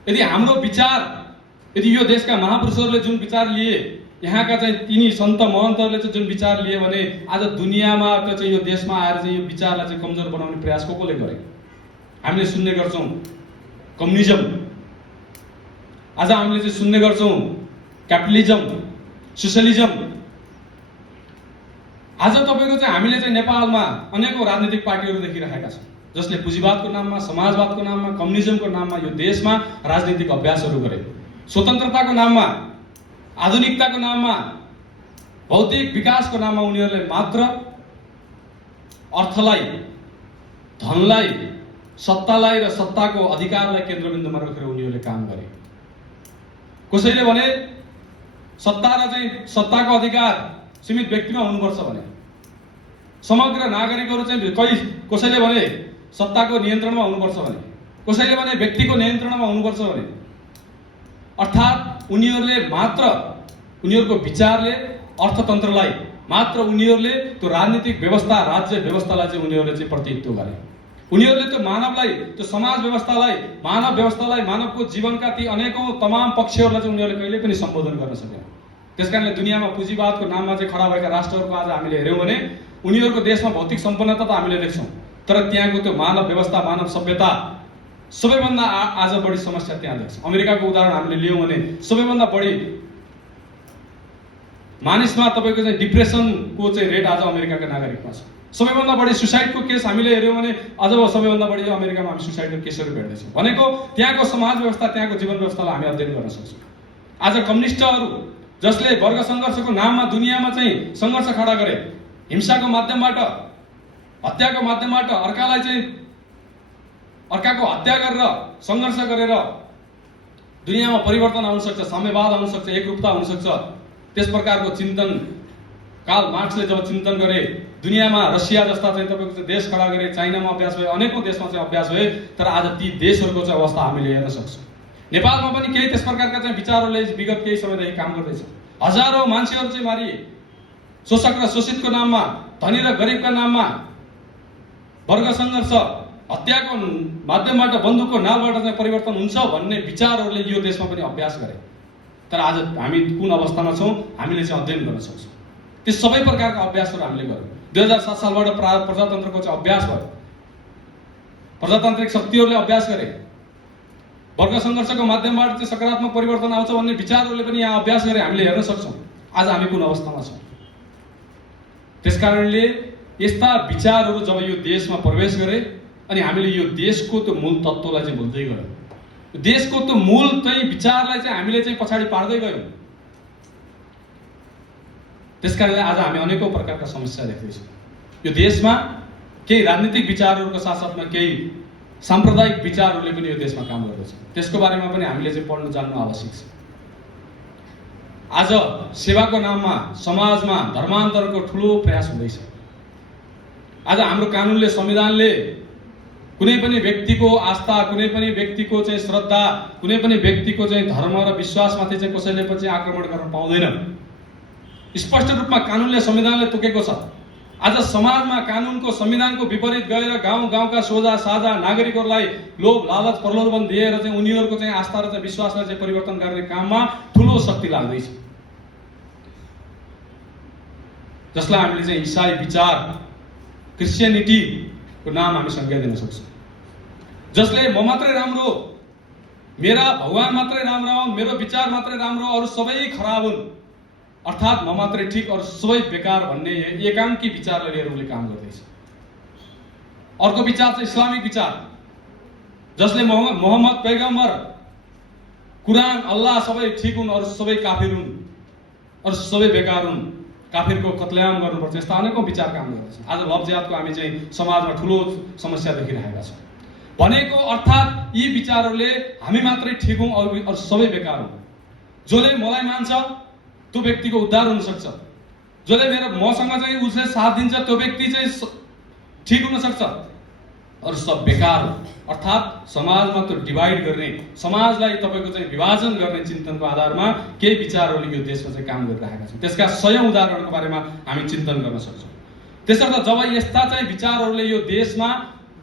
यदि हाम्रो विचार, यदि यो देशका महापुरुषहरूले जुन विचार लिए, यहाँका चाहिँ तिनी सन्त महन्तहरूले चाहिँ जुन विचार लिए भने आज दुनियाँमा चाहिँ यो देशमा आएर चाहिँ यो विचारलाई चाहिँ कमजोर बनाउने प्रयास कसले गरे? हामीले सुन्ने गर्छौँ कम्युनिजम, आज हामीले चाहिँ सुन्ने गर्छौँ क्यापिटलिजम, सोसियलिजम। आज तपाईको चाहिँ हामीले चाहिँ नेपालमा अनेकौं राजनीतिक पार्टीहरू देखिरहेका छौँ जसले पुँजीवादको नाममा, समाजवादको नाममा, कम्युनिजमको नाममा यो देशमा राजनीतिक अभ्यासहरू गरे। स्वतन्त्रताको नाममा, आधुनिकताको नाममा, भौतिक विकासको नाममा उनीहरूले मात्र अर्थलाई, धनलाई, सत्तालाई र सत्ताको अधिकारलाई केन्द्रबिन्दुमा राखेर उनीहरूले काम गरे। कसैले भने सत्ता र चाहिँ सत्ताको अधिकार सीमित व्यक्तिमा हुनुपर्छ भने, समग्र नागरिकहरू चाहिँ कसैले भने सत्ताको नियन्त्रणमा हुनुपर्छ भने, कसैले भने व्यक्तिको नियन्त्रणमा हुनुपर्छ भने, अर्थात् उनीहरूले मात्र उनीहरूको विचारले अर्थतन्त्रलाई, मात्र उनीहरूले त्यो राजनीतिक व्यवस्था, राज्य व्यवस्थालाई चाहिँ उनीहरूले चाहिँ प्रतिनिधित्व गरे। उनीहरूले त्यो मानवलाई, त्यो समाज व्यवस्थालाई, मानव व्यवस्थालाई, मानवको जीवनका ती अनेकौं तमाम पक्षहरूलाई चाहिँ उनीहरूले कहिले पनि सम्बोधन गर्न सकेन। त्यसकारणले दुनियाँमा पुँजीवादको नाममा चाहिँ खडा भएका राष्ट्रहरूको आज हामीले हेऱ्यौँ भने उनीहरूको देशमा भौतिक सम्पन्नता त हामीले देख्छौँ, तर त्यहाँको त्यो मानव व्यवस्था, मानव सभ्यता सबैभन्दा आज बढी समस्या त्यहाँ देख्छौँ। अमेरिकाको उदाहरण हामीले लियौँ भने सबैभन्दा बढी मानिसमा तपाईँको चाहिँ डिप्रेसनको चाहिँ रेट आज अमेरिकाका नागरिकमा छ। सबैभन्दा बढी सुसाइडको केस हामीले हेऱ्यौँ भने अझ सबैभन्दा बढी अमेरिकामा हामी सुसाइडको केसहरू भेट्दैछौँ। भनेको त्यहाँको समाज व्यवस्था, त्यहाँको जीवन व्यवस्थालाई हामी अध्ययन गर्न सक्छौँ। आज कम्युनिस्टहरू जसले वर्ग सङ्घर्षको नाममा दुनियाँमा चाहिँ सङ्घर्ष खडा गरे, हिंसाको माध्यमबाट, हत्याको माध्यमबाट अर्कालाई चाहिँ अर्काको हत्या गरेर सङ्घर्ष गरेर दुनियाँमा परिवर्तन आउन सक्छ, साम्यवाद आउन सक्छ, एकरूपता हुन सक्छ, त्यस प्रकारको चिन्तन कार्ल मार्क्सले जब चिन्तन गरे, दुनियाँमा रसिया जस्ता चाहिँ तपाईँको चाहिँ देश खडा गरे, चाइनामा अभ्यास भए, अनेकौं देशमा चाहिँ अभ्यास भए, तर आज ती देशहरूको चाहिँ अवस्था हामीले हेर्न सक्छौँ। नेपालमा पनि केही त्यस प्रकारका चाहिँ विचारहरूले विगत केही समयदेखि काम गर्दैछ। हजारौं मान्छेहरू चाहिँ मारिए, शोषक र शोषितको नाममा, धनी र गरिबका नाममा, वर्ग सङ्घर्ष, हत्याको माध्यमबाट, बन्दुकको नालबाट चाहिँ परिवर्तन हुन्छ भन्ने विचारहरूले यो देशमा पनि अभ्यास गरे। तर आज हामी कुन अवस्थामा छौँ हामीले चाहिँ अध्ययन गर्न सक्छौँ। त्यो सबै प्रकारका अभ्यासहरू हामीले गर्यौँ। 2007 सालबाट प्रजातन्त्रको चाहिँ अभ्यास भयो, प्रजातान्त्रिक शक्तिहरूले अभ्यास गरे, वर्ग सङ्घर्षको माध्यमबाट चाहिँ सकारात्मक परिवर्तन आउँछ भन्ने विचारहरूले पनि यहाँ अभ्यास गरे, हामीले हेर्न सक्छौँ। आज हामी कुन अवस्थामा छौँ? त्यसकारणले यस्ता विचारहरू जब यो देशमा प्रवेश गरे अनि हामीले यो देशको त्यो मूल तत्त्वलाई चाहिँ भुल्दै गयौँ। देशको त्यो मूल चाहिँ विचारलाई चाहिँ हामीले चाहिँ पछाडि पार्दै गयौँ। त्यसकारणले आज हामी अनेकौं प्रकारका समस्या देख्दैछौँ। यो देशमा केही राजनीतिक विचारहरूको साथसाथमा केही सांप्रदायिक विचारहरूले पनि यो देशमा काम गर्दछ। त्यसको बारेमा पनि हामीले चाहिँ पढ्नु जान्नु आवश्यक छ। आज सेवाको नाममा समाजमा धर्मान्तरको ठुलो प्रयास हुँदैछ। आज हाम्रो कानुनले, संविधानले कुनै पनि व्यक्तिको आस्था, कुनै पनि व्यक्तिको चाहिँ श्रद्धा, कुनै पनि व्यक्तिको चाहिँ धर्म र विश्वासमाथि चाहिँ कसैले पनि आक्रमण गर्न पाउँदैन। स्पष्ट रूपमा कानुनले, संविधानले तोकेको छ। आज समाजमा कानुनको, संविधानको विपरीत गएर गाउँ गाउँका सोझा साझा नागरिकहरूलाई लोभ, लालच, प्रलोभन दिएर चाहिँ उनीहरूको चाहिँ आस्था र चाहिँ विश्वासलाई चाहिँ परिवर्तन गर्ने काममा ठुलो शक्ति लाग्दैछ, जसलाई हामीले चाहिँ इसाई विचार, क्रिस्चियनिटीको नाम हामी संज्ञा दिन सक्छौँ। जसले म मात्रै राम्रो, मेरा भगवान मात्रै राम्रो हुन्, मेरो विचार मात्रै राम्रो, अरू सबै खराब हुन्, अर्थात् म मात्रै ठिक अरू सबै बेकार भन्ने एकाङ्की विचारलाई लिएर उसले काम गर्दैछ। अर्को विचार चाहिँ इस्लामिक विचार, जसले मोहम्मद पैगम्बर, कुरान, अल्लाह सबै ठिक हुन्, अरू सबै काफिर हुन्, अरू सबै बेकार हुन्, काफिरको कत्लेआम गर्नुपर्छ, यस्ता अनेकौं विचार काम गर्दछ। आज लव जिहादको हामी चाहिँ समाजमा ठुलो समस्या देखिरहेका छौँ। भनेको अर्थात् यी विचारहरूले हामी मात्रै ठिक हौँ, अरू सबै बेकार हुन्। जसले मलाई मान्छ त्यो व्यक्तिको उद्धार हुन सक्छ, जसले मसँग चाहिँ उसले साथ दिन्छ त्यो व्यक्ति चाहिँ ठिक हुन सक्छ, अरू सब बेकार हो। अर्थात् समाजमा त्यो डिभाइड गर्ने, समाजलाई तपाईँको चाहिँ विभाजन गर्ने चिन्तनको आधारमा केही विचारहरूले यो देशमा चाहिँ काम गरिरहेका छन्। त्यसका सयौं उदाहरणको बारेमा हामी चिन्तन गर्न सक्छौँ। त्यसर्थ जब यस्ता चाहिँ विचारहरूले यो देशमा,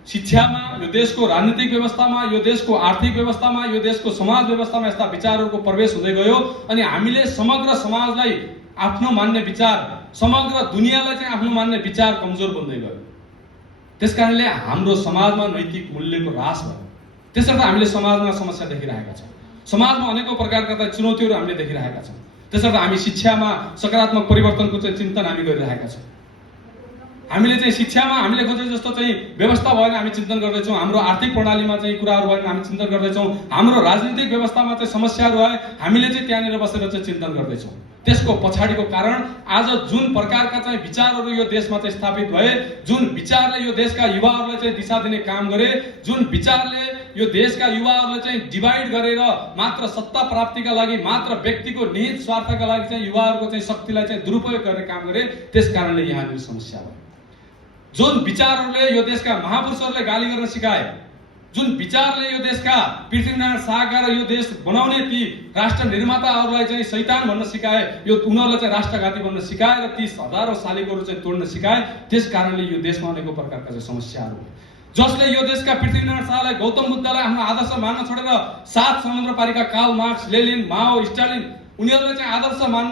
शिक्षामा, यो देशको राजनीतिक व्यवस्थामा, यो देशको आर्थिक व्यवस्थामा, यो देशको समाज व्यवस्थामा यस्ता विचारहरूको प्रवेश हुँदै गयो अनि हामीले समग्र समाजलाई आफ्नो मान्ने विचार, समग्र दुनियाँलाई चाहिँ आफ्नो मान्ने विचार कमजोर बन्दै गयो। त्यसकारणले हाम्रो समाजमा नैतिक मूल्यको ह्रास भयो। त्यसर्थ हामीले समाजमा समस्या देखिरहेका छौँ। समाजमा अनेकौं प्रकारका चुनौतीहरू हामीले देखिरहेका छौँ। त्यसर्थ हामी शिक्षामा सकारात्मक परिवर्तनको चाहिँ चिन्तन हामी गरिरहेका छौँ। हामीले चाहिँ शिक्षामा हामीले खोजे जस्तो चाहिँ व्यवस्था भएन हामी चिन्तन गर्दैछौँ। हाम्रो आर्थिक प्रणालीमा चाहिँ कुराहरू भएन हामी चिन्तन गर्दैछौँ। हाम्रो राजनीतिक व्यवस्थामा चाहिँ समस्याहरू आए हामीले चाहिँ त्यहाँनिर बसेर चाहिँ चिन्तन गर्दैछौँ। त्यसको पछाडिको कारण आज जुन प्रकारका चाहिँ विचारहरू यो देशमा चाहिँ स्थापित भए, जुन विचारले यो देशका युवाहरूलाई चाहिँ दिशा दिने काम गरे, जुन विचारले यो देशका युवाहरूलाई चाहिँ डिभाइड गरेर मात्र सत्ता प्राप्तिका लागि, मात्र व्यक्तिको निहित स्वार्थका लागि चाहिँ युवाहरूको चाहिँ शक्तिलाई चाहिँ दुरुपयोग गर्ने काम गरे, त्यस कारणले यहाँनिर समस्या भयो। जुन विचारहरूले यो देशका महापुरुषहरूले गाली गर्न सिकाए, जुन विचारले यो देशका पृथ्वीनारायण शाहका र यो देश बनाउने ती राष्ट्र निर्माताहरूलाई चाहिँ शैतान भन्न सिकाए, यो उनीहरूलाई चाहिँ राष्ट्रघाती भन्न सिकाए र ती हजारौं शालिगहरू चाहिँ तोड्न सिकाए, त्यस कारणले यो देशमा अनेकौं प्रकारका चाहिँ समस्याहरू भए। जसले यो देशका पृथ्वीनारायण शाहलाई, गौतम बुद्धलाई आफ्नो आदर्श मान्न छोडेर 7 समुद्र पारीका कार्ल मार्क्स, लेनिन, माओ, स्टालिन उनीहरूले चाहिँ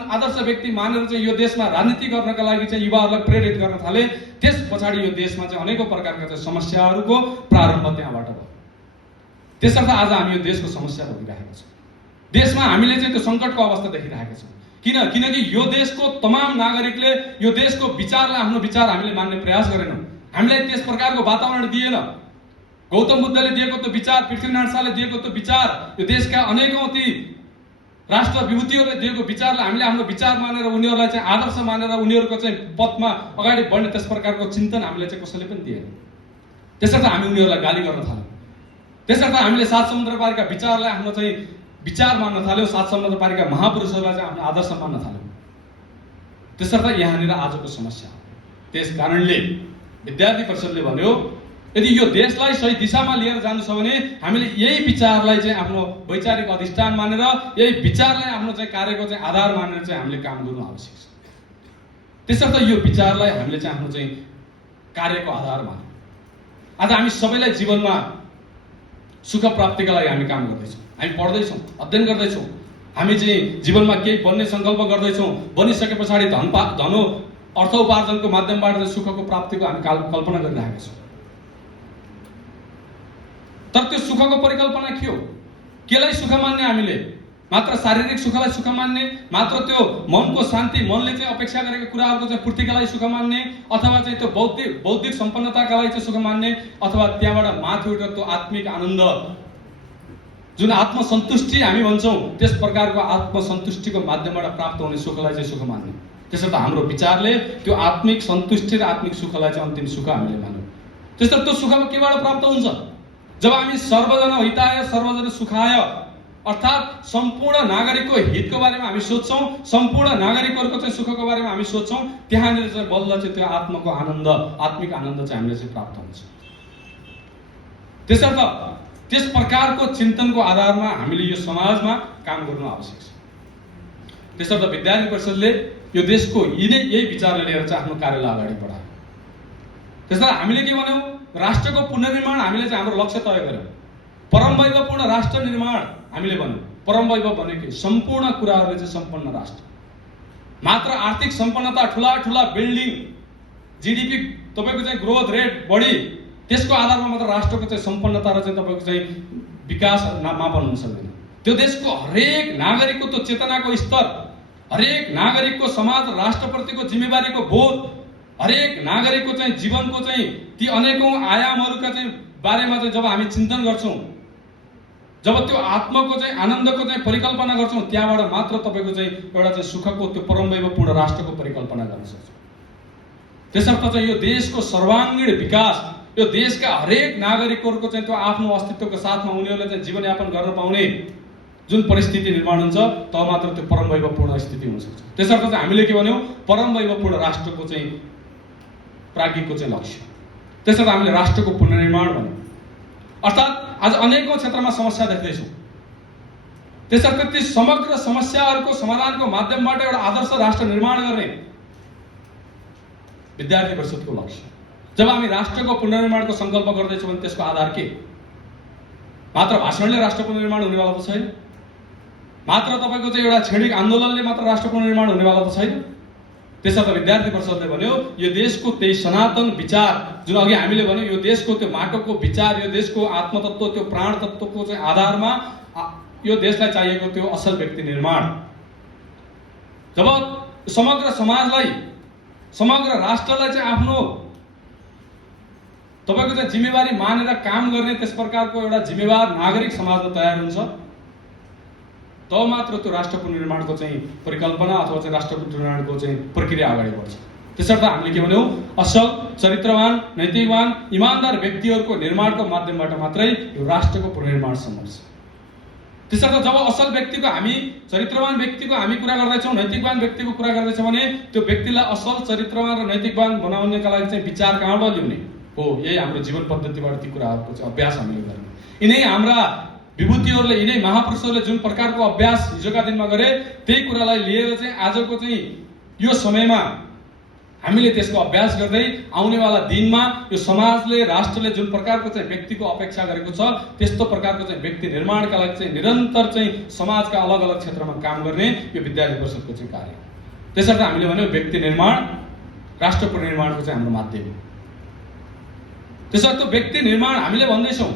आदर्श व्यक्ति मानेर चाहिँ यो देशमा राजनीति गर्नका लागि चाहिँ युवाहरूलाई प्रेरित गर्न थाले। त्यस पछाडि यो देशमा चाहिँ अनेकौं प्रकारका चाहिँ समस्याहरूको प्रारम्भ त्यहाँबाट भयो। त्यसर्थ आज हामी यो देशको समस्या भोगिरहेका छौँ। देशमा हामीले चाहिँ त्यो सङ्कटको अवस्था देखिरहेका छौँ। किनकि यो देशको तमाम नागरिकले यो देशको विचारलाई आफ्नो विचार हामीले मान्ने प्रयास गरेनौँ। हामीलाई त्यस प्रकारको वातावरण दिएन। गौतम बुद्धले दिएको त्यो विचार, पृथ्वीनारायण शाहले दिएको त्यो विचार, यो देशका अनेकौं ती राष्ट्र विभूतिहरूले दिएको विचारलाई हामीले हाम्रो विचार मानेर, उनीहरूलाई चाहिँ आदर्श मानेर उनीहरूको चाहिँ पथमा अगाडि बढ्ने त्यस प्रकारको चिन्तन हामीले चाहिँ कसैले पनि दिएन। त्यसर्थ हामी उनीहरूलाई गाली गर्न थाल्यौँ। त्यसर्थ हामीले 7 समुद्र पारीका विचारलाई आफ्नो चाहिँ विचार मान्न थाल्यौँ, 7 समुद्र पारीका महापुरुषहरूलाई चाहिँ आफ्नो आदर्श मान्न थाल्यौँ। त्यसर्थ यहाँनिर आजको समस्या हो। त्यस कारणले विद्यार्थी परिषदले भन्यो, यदि यो देशलाई सही दिशामा लिएर जानु छ भने हामीले यही विचारलाई चाहिँ आफ्नो वैचारिक अधिष्ठान मानेर, यही विचारलाई आफ्नो चाहिँ कार्यको चाहिँ आधार मानेर चाहिँ हामीले काम गर्नु आवश्यक छ। त्यसर्थ यो विचारलाई हामीले चाहिँ आफ्नो चाहिँ कार्यको आधार मान्यौँ। आज हामी सबैलाई जीवनमा सुख प्राप्तिका लागि हामी काम गर्दैछौँ, हामी पढ्दैछौँ, अध्ययन गर्दैछौँ, हामी चाहिँ जीवनमा केही बन्ने सङ्कल्प गर्दैछौँ। बनिसके पछाडि धनो अर्थ उपार्जनको माध्यमबाट चाहिँ सुखको प्राप्तिको हामी कल्पना गरिरहेका छौँ। तर त्यो सुखको परिकल्पना के हो? केलाई सुख मान्ने हामीले? मात्र शारीरिक सुखलाई सुख मान्ने, मात्र त्यो मनको शान्ति, मनले चाहिँ अपेक्षा गरेको कुराहरूको चाहिँ पूर्तिका लागि सुख मान्ने, अथवा चाहिँ त्यो बौद्धिक सम्पन्नताका लागि चाहिँ सुख मान्ने, अथवा त्यहाँबाट माथि उठेर त्यो आत्मिक आनन्द जुन आत्मसन्तुष्टि हामी भन्छौँ, त्यस प्रकारको आत्मसन्तुष्टिको माध्यमबाट प्राप्त हुने सुखलाई चाहिँ सुख मान्ने। त्यसर्थ हाम्रो विचारले त्यो आत्मिक सन्तुष्टि र आत्मिक सुखलाई चाहिँ अन्तिम सुख हामीले मान्यौँ। त्यसर्थ त्यो सुख केबाट प्राप्त हुन्छ? जब हामी सर्वजना हिताय सर्वजना सुखाय अर्थात् सम्पूर्ण नागरिकको हितको बारेमा हामी सोच्छौँ, सम्पूर्ण नागरिकहरूको चाहिँ सुखको बारेमा हामी सोच्छौँ, त्यहाँनिर चाहिँ बल्ल चाहिँ त्यो आत्माको आनन्द, आत्मिक आनन्द चाहिँ हामीले चाहिँ प्राप्त हुन्छ। त्यसर्थ त्यस प्रकारको चिन्तनको आधारमा हामीले यो समाजमा काम गर्नु आवश्यक छ। त्यसर्थ विद्यार्थी परिषदले यो देशको यही विचारले लिएर चाहिँ आफ्नो कार्यलाई अगाडि बढायो। त्यसर्थ हामीले के भन्यौँ? राष्ट्रको पुनर्निर्माण हामीले चाहिँ हाम्रो लक्ष्य तय गर्यौँ। परम वैभवपूर्ण राष्ट्र निर्माण हामीले भन्यौँ। परम वैभव भनेको सम्पूर्ण कुराहरूले चाहिँ सम्पन्न राष्ट्र, मात्र आर्थिक सम्पन्नता, ठुला ठुला बिल्डिङ, जीडीपी तपाईँको चाहिँ ग्रोथ रेट बढी, त्यसको आधारमा मात्र राष्ट्रको चाहिँ सम्पन्नता र चाहिँ तपाईँको चाहिँ विकास मापन हुन सक्दैन। त्यो देशको हरेक नागरिकको त्यो चेतनाको स्तर, हरेक नागरिकको समाज राष्ट्रप्रतिको जिम्मेवारीको बोध, हरेक नागरिकको चाहिँ जीवनको चाहिँ ती अनेकौं आयामहरूका चाहिँ बारेमा चाहिँ जब हामी चिन्तन गर्छौँ, जब त्यो आत्माको चाहिँ आनन्दको चाहिँ परिकल्पना गर्छौँ, त्यहाँबाट मात्र तपाईँको चाहिँ एउटा चाहिँ सुखको त्यो परम वैभवपूर्ण राष्ट्रको परिकल्पना गर्न सक्छौँ। त्यसर्थ चाहिँ यो देशको सर्वाङ्गीण विकास, यो देशका हरेक नागरिकहरूको चाहिँ त्यो आफ्नो अस्तित्वको साथमा उनीहरूले चाहिँ जीवनयापन गर्न पाउने जुन परिस्थिति निर्माण हुन्छ, तब मात्र त्यो परम वैभवपूर्ण स्थिति हुन सक्छ। त्यसर्थ चाहिँ हामीले के भन्यौँ? परम वैभवपूर्ण राष्ट्रको चाहिँ प्राज्ञिकको चाहिँ लक्ष्य। त्यसर्थ हामीले राष्ट्रको पुनर्निर्माण भन्यौँ। अर्थात् आज अनेकौं क्षेत्रमा समस्या देख्दैछौँ। त्यसर्थ ती समग्र समस्याहरूको समाधानको माध्यमबाट एउटा आदर्श राष्ट्र निर्माण गर्ने विद्यार्थी परिषदको लक्ष्य। जब हामी राष्ट्रको पुनर्निर्माणको सङ्कल्प गर्दैछौँ भने त्यसको आधार के? मात्र भाषणले राष्ट्र पुनर्निर्माण हुनेवाला त छैन। मात्र तपाईँको चाहिँ एउटा क्षणिक आन्दोलनले मात्र राष्ट्र पुनर्निर्माण हुनेवाला त छैन। त्यसर्थ विद्यार्थी परिषदले भन्यो यो देशको त्यही सनातन विचार जुन अघि हामीले भन्यो, यो देशको त्यो माटोको विचार, यो देशको आत्मतत्व, त्यो प्राण तत्वको चाहिँ आधारमा यो देशलाई चाहिएको त्यो असल व्यक्ति निर्माण। जब समग्र समाजलाई, समग्र राष्ट्रलाई चाहिँ आफ्नो तपाईँको चाहिँ जिम्मेवारी मानेर काम गर्ने त्यस प्रकारको एउटा जिम्मेवार नागरिक समाजमा तयार हुन्छ, तब मात्र त्यो राष्ट्र पुनर्निर्माणको चाहिँ परिकल्पना अथवा चाहिँ राष्ट्र पुनर्निर्माणको चाहिँ प्रक्रिया अगाडि बढ्छ। त्यसर्थ हामीले के भन्यौँ? असल, चरित्रवान, नैतिकवान, इमानदार व्यक्तिहरूको निर्माणको माध्यमबाट मात्रै यो राष्ट्रको पुनर्निर्माण सम्भव छ। त्यसर्थ जब असल व्यक्तिको हामी, चरित्रवान व्यक्तिको हामी कुरा गर्दैछौँ, नैतिकवान व्यक्तिको कुरा गर्दैछौँ भने त्यो व्यक्तिलाई असल, चरित्रवान र नैतिकवान बनाउनका लागि चाहिँ विचार कहाँबाट ल्याउने हो? यही हाम्रो जीवन पद्धतिबाट ती कुराहरूको चाहिँ अभ्यास हामीले गर्ने। यिनै हाम्रा विभूतिहरूले, यिनै महापुरुषहरूले जुन प्रकारको अभ्यास हिजोका दिनमा गरे, त्यही कुरालाई लिएर चाहिँ आजको चाहिँ यो समयमा हामीले त्यसको अभ्यास गर्दै आउनेवाला दिनमा यो समाजले, राष्ट्रले जुन प्रकारको चाहिँ व्यक्तिको अपेक्षा गरेको छ, त्यस्तो प्रकारको चाहिँ व्यक्ति निर्माणका लागि चाहिँ निरन्तर चाहिँ समाजका अलग अलग क्षेत्रमा काम गर्ने यो विद्यार्थी परिषदको चाहिँ कार्य हो। त्यसर्थ हामीले भन्यौँ व्यक्ति निर्माण राष्ट्र पुनर्निर्माणको चाहिँ हाम्रो माध्यम हो। त्यसर्थ व्यक्ति निर्माण हामीले भन्दैछौँ,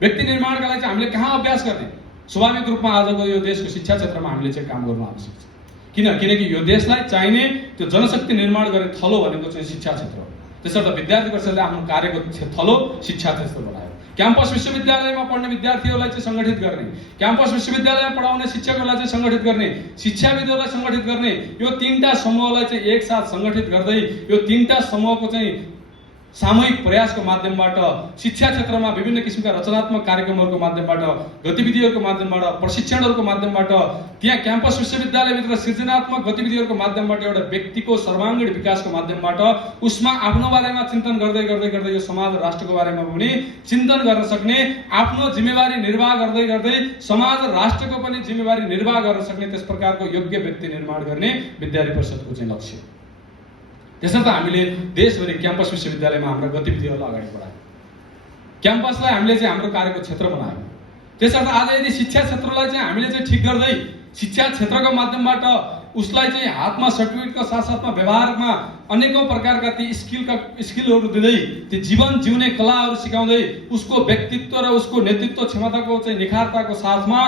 व्यक्ति निर्माणका लागि चाहिँ हामीले कहाँ अभ्यास गर्ने? स्वाभाविक रूपमा आजको यो देशको शिक्षा क्षेत्रमा हामीले चाहिँ काम गर्नु आवश्यक छ। किनकि यो देशलाई चाहिने त्यो जनशक्ति निर्माण गर्ने थलो भनेको चाहिँ शिक्षा क्षेत्र हो। त्यसर्थ विद्यार्थी परिषदले आफ्नो कार्यको थलो शिक्षा क्षेत्र बनायो। क्याम्पस विश्वविद्यालयमा पढ्ने विद्यार्थीहरूलाई चाहिँ सङ्गठित गर्ने, क्याम्पस विश्वविद्यालयमा पढाउने शिक्षकहरूलाई चाहिँ सङ्गठित गर्ने, शिक्षाविदहरूलाई सङ्गठित गर्ने, यो तीनटा समूहलाई चाहिँ एकसाथ सङ्गठित गर्दै यो तीनटा समूहको चाहिँ सामूहिक प्रयासको माध्यमबाट शिक्षा क्षेत्रमा विभिन्न किसिमका रचनात्मक कार्यक्रमहरूको माध्यमबाट, गतिविधिहरूको माध्यमबाट, प्रशिक्षणहरूको माध्यमबाट, त्यहाँ क्याम्पस विश्वविद्यालयभित्र सृजनात्मक गतिविधिहरूको माध्यमबाट एउटा व्यक्तिको सर्वाङ्गीण विकासको माध्यमबाट उसमा आफ्नो बारेमा चिन्तन गर्दै गर्दै गर्दै यो समाज र राष्ट्रको बारेमा पनि चिन्तन गर्न सक्ने, आफ्नो जिम्मेवारी निर्वाह गर्दै गर्दै समाज र राष्ट्रको पनि जिम्मेवारी निर्वाह गर्न सक्ने त्यस प्रकारको योग्य व्यक्ति निर्माण गर्ने विद्यार्थी परिषदको चाहिँ लक्ष्य हो। त्यसर्थ हामीले देशभरि क्याम्पस विश्वविद्यालयमा हाम्रा गतिविधिहरूलाई अगाडि बढायौँ। क्याम्पसलाई हामीले चाहिँ हाम्रो कार्यको क्षेत्र बनायौँ। त्यसर्थ आज यदि शिक्षा क्षेत्रलाई चाहिँ हामीले चाहिँ ठिक गर्दै शिक्षा क्षेत्रको माध्यमबाट उसलाई चाहिँ हातमा सर्टिफिकेटको साथसाथमा व्यवहारमा अनेकौं प्रकारका ती स्किलहरू दिँदै, ती जीवन जिउने कलाहरू सिकाउँदै उसको व्यक्तित्व र उसको नेतृत्व क्षमताको चाहिँ निखारताको साथमा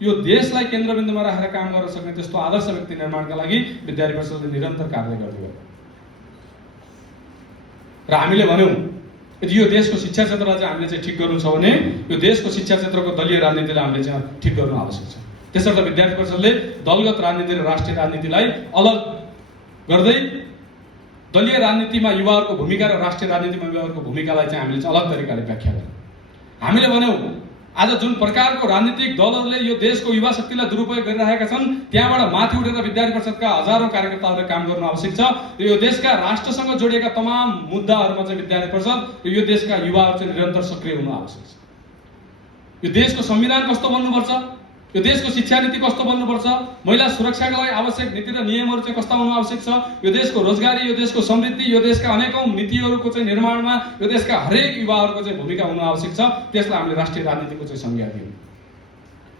यो देशलाई केन्द्रबिन्दुमा राखेर काम गर्न सक्ने त्यस्तो आदर्श व्यक्ति निर्माणका लागि विद्यार्थी परिषदले निरन्तर कार्य गर्दै गयो। र हामीले भन्यौं यदि यो देशको शिक्षा क्षेत्रलाई चाहिँ हामीले चाहिँ ठिक गर्नु छ भने यो देशको शिक्षा क्षेत्रको दलीय राजनीतिलाई हामीले चाहिँ ठिक गर्नु आवश्यक छ। त्यसर्थ विद्यार्थी परिषदले दलगत राजनीति र राष्ट्रिय राजनीतिलाई अलग गर्दै दलीय राजनीतिमा युवाहरूको भूमिका र राष्ट्रिय राजनीतिमा युवाहरूको भूमिकालाई चाहिँ हामीले चाहिँ अलग तरिकाले व्याख्या गर्यौं। हामीले भन्यौं आज जुन प्रकारको राजनीतिक दलहरूले यो देशको युवा शक्तिलाई दुरुपयोग गरिरहेका छन् त्यहाँबाट माथि उठेर विद्यार्थी परिषदका हजारौं कार्यकर्ताहरूले काम गर्नु आवश्यक छ। यो देशका राष्ट्रसँग जोडिएका तमाम मुद्दाहरूमा चाहिँ विद्यार्थी परिषद यो देशका युवाहरू चाहिँ निरन्तर सक्रिय हुनु आवश्यक छ। यो देशको संविधान कस्तो बन्नुपर्छ, यो देशको शिक्षा नीति कस्तो बन्नुपर्छ, महिला सुरक्षाका लागि आवश्यक नीति र नियमहरू चाहिँ कस्ता हुनु आवश्यक छ, यो देशको रोजगारी, यो देशको समृद्धि, यो देशका अनेकौं नीतिहरूको चाहिँ निर्माणमा यो देशका हरेक युवाहरूको चाहिँ भूमिका हुनु आवश्यक छ। त्यसलाई हामीले राष्ट्रिय राजनीतिको चाहिँ संज्ञा दियौं।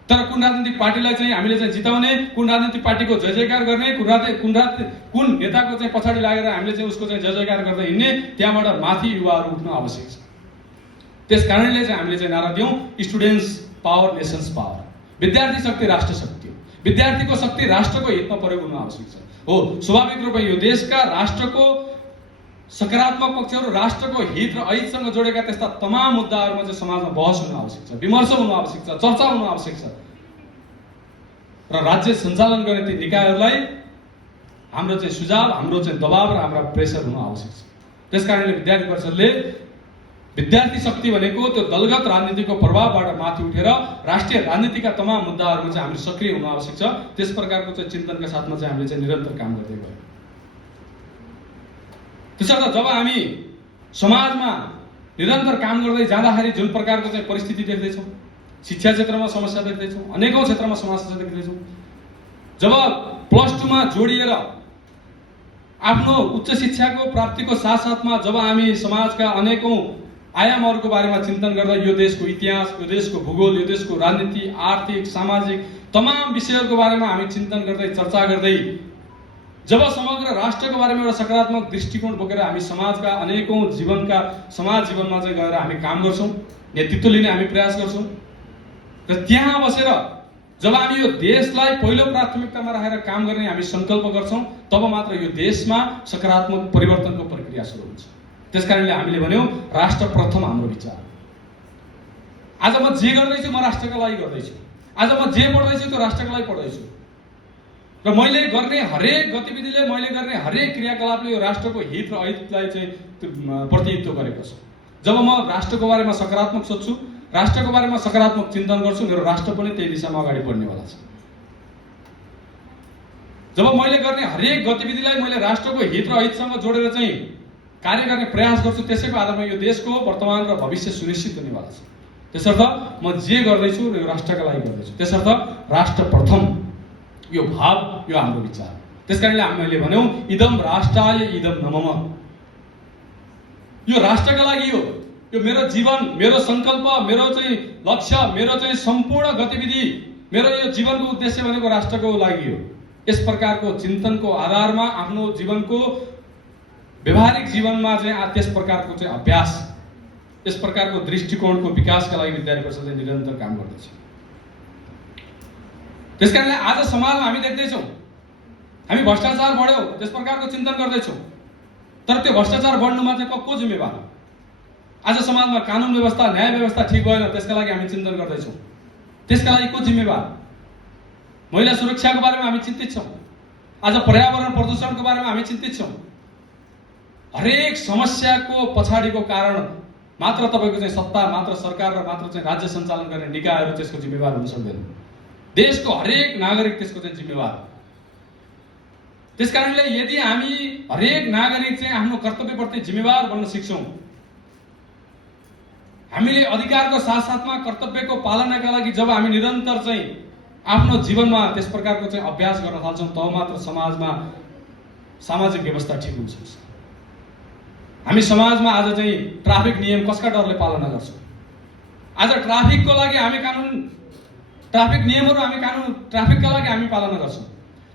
तर कुन राजनीतिक पार्टीलाई चाहिँ हामीले चाहिँ जिताउने, कुन राजनीतिक पार्टीको जय जयकार गर्ने, कुन नेताको चाहिँ पछाडि लागेर हामीले चाहिँ उसको चाहिँ जय जयकार गर्दै हिँड्ने, त्यहाँबाट माथि युवाहरू उठ्नु आवश्यक छ। त्यसकारणले चाहिँ हामीले चाहिँ नारा दियौं स्टुडेन्ट्स पावर नेशन्स पावर। विद्यार्थी शक्ति राष्ट्र शक्ति हो। विद्यार्थीको शक्ति राष्ट्रको हितमा प्रयोग हुनु आवश्यक छ। हो, स्वाभाविक रूपमा यो देशका राष्ट्रको सकारात्मक पक्षहरू, राष्ट्रको हित र अहितसँग जोडेका त्यस्ता तमाम मुद्दाहरूमा चाहिँ समाजमा बहस हुनु आवश्यक छ, विमर्श हुनु आवश्यक छ, चर्चा हुनु आवश्यक छ। र राज्य सञ्चालन गर्ने ती निकायहरूलाई हाम्रो चाहिँ सुझाव, हाम्रो चाहिँ दबाव र हाम्रा प्रेसर हुनु आवश्यक छ। त्यसकारणले विद्यार्थी परिषदले विद्यार्थी शक्ति भनेको त्यो दलगत राजनीतिको प्रभावबाट माथि उठेर राष्ट्रिय राजनीतिका तमाम मुद्दाहरूमा चाहिँ हामीले सक्रिय हुनु आवश्यक छ। त्यस प्रकारको चाहिँ चिन्तनका साथमा चाहिँ हामीले चाहिँ निरन्तर काम गर्दै गयौँ। त्यसर्थ जब हामी समाजमा निरन्तर काम गर्दै जाँदाखेरि जुन प्रकारको चाहिँ परिस्थिति देख्दैछौँ, शिक्षा क्षेत्रमा समस्या देख्दैछौँ, अनेकौं क्षेत्रमा समस्या देख्दैछौँ, जब +2 मा जोडिएर आफ्नो उच्च शिक्षाको प्राप्तिको साथसाथमा जब हामी समाजका अनेकौं आयामहरूको बारेमा चिन्तन गर्दा यो देशको इतिहास, यो देशको भूगोल, यो देशको राजनीति, आर्थिक, सामाजिक तमाम विषयहरूको बारेमा हामी चिन्तन गर्दै चर्चा गर्दै जब समग्र राष्ट्रको बारेमा एउटा सकारात्मक दृष्टिकोण बोकेर हामी समाजका अनेकौं जीवनका समाज जीवनमा चाहिँ गएर हामी काम गर्छौं, नेतृत्व लिने हामी प्रयास गर्छौं र त्यहाँ बसेर जब हामी यो देशलाई पहिलो प्राथमिकतामा राखेर काम गर्ने हामी संकल्प गर्छौं तब मात्र यो देशमा सकारात्मक परिवर्तनको प्रक्रिया सुरु हुन्छ। त्यसकारणले हामीले भन्यौं राष्ट्र प्रथम हाम्रो विचार। आज म जे गर्दैछु म राष्ट्रका लागि गर्दैछु, आज म जे पढ्दैछु त्यो राष्ट्रका लागि पढ्दैछु र मैले गर्ने हरेक गतिविधिले, मैले गर्ने हरेक क्रियाकलापले यो राष्ट्रको हित र अहितलाई चाहिँ प्रतिनिधित्व गरेको छ। जब म राष्ट्रको बारेमा सकारात्मक सोच्छु, राष्ट्रको बारेमा सकारात्मक चिन्तन गर्छु, मेरो राष्ट्र पनि त्यही दिशामा अगाडि बढ्नेवाला छ। जब मैले गर्ने हरेक गतिविधिलाई मैले राष्ट्रको हित र अहितसँग जोडेर चाहिँ कार्य गर्ने प्रयास गर्छु, त्यसैको आधारमा यो देशको वर्तमान र भविष्य सुनिश्चित हुनेवाला छ। त्यसर्थ म जे गर्दैछु र यो राष्ट्रका लागि गर्दैछु। त्यसर्थ राष्ट्र प्रथम यो भाव, यो हाम्रो विचार। त्यसकारणले हामीले भन्यौं इदम राष्ट्राय इदम न मम। यो राष्ट्रका लागि हो, यो मेरो जीवन, मेरो संकल्प, मेरो चाहिँ लक्ष्य, मेरो चाहिँ सम्पूर्ण गतिविधि, मेरो यो जीवनको उद्देश्य भनेको राष्ट्रको लागि हो। यस प्रकारको चिन्तनको आधारमा आफ्नो जीवनको व्यवहारिक जीवनमा चाहिँ त्यस प्रकारको चाहिँ अभ्यास, यस प्रकारको दृष्टिकोणको विकासका लागि विद्यार्थी परिषदले निरन्तर काम गर्दैछ। त्यसकारणले आज समाजमा हामी देख्दैछौँ हामी भ्रष्टाचार बढ्यो त्यस प्रकारको चिन्तन गर्दैछौँ, तर त्यो भ्रष्टाचार बढ्नुमा चाहिँ को जिम्मेवार? आज समाजमा कानुन व्यवस्था, न्याय व्यवस्था ठिक भएन, त्यसका लागि हामी चिन्तन गर्दैछौँ, त्यसका लागि को जिम्मेवार? महिला सुरक्षाको बारेमा हामी चिन्तित छौँ, आज पर्यावरण प्रदूषणको बारेमा हामी चिन्तित छौँ। हरेक समस्याको पछाडिको कारण मात्र तपाईको चाहिँ सत्ता, मात्र सरकार र मात्र चाहिँ राज्य सञ्चालन गर्ने निकायहरू त्यसको जिम्मेवार हुन सक्दैन। देशको हरेक नागरिक त्यसको चाहिँ जिम्मेवार। त्यसकारणले यदि हामी हरेक नागरिक चाहिँ आफ्नो कर्तव्यप्रति जिम्मेवार बन्न सिक्छौं, हामीले अधिकारको साथसाथमा कर्तव्यको पालनाका लागि जब हामी निरन्तर चाहिँ आफ्नो जीवनमा त्यस प्रकारको चाहिँ अभ्यास गर्न थाल्छौं, तब मात्र समाजमा सामाजिक व्यवस्था ठिक हुन सक्छ। हामी समाजमा आज चाहिँ ट्राफिक नियम कसका डरले पालना गर्छौं? आज ट्राफिकको लागि हामी कानुन, ट्राफिक नियमहरू हामी कानुन ट्राफिकका लागि हामी पालना गर्छौं।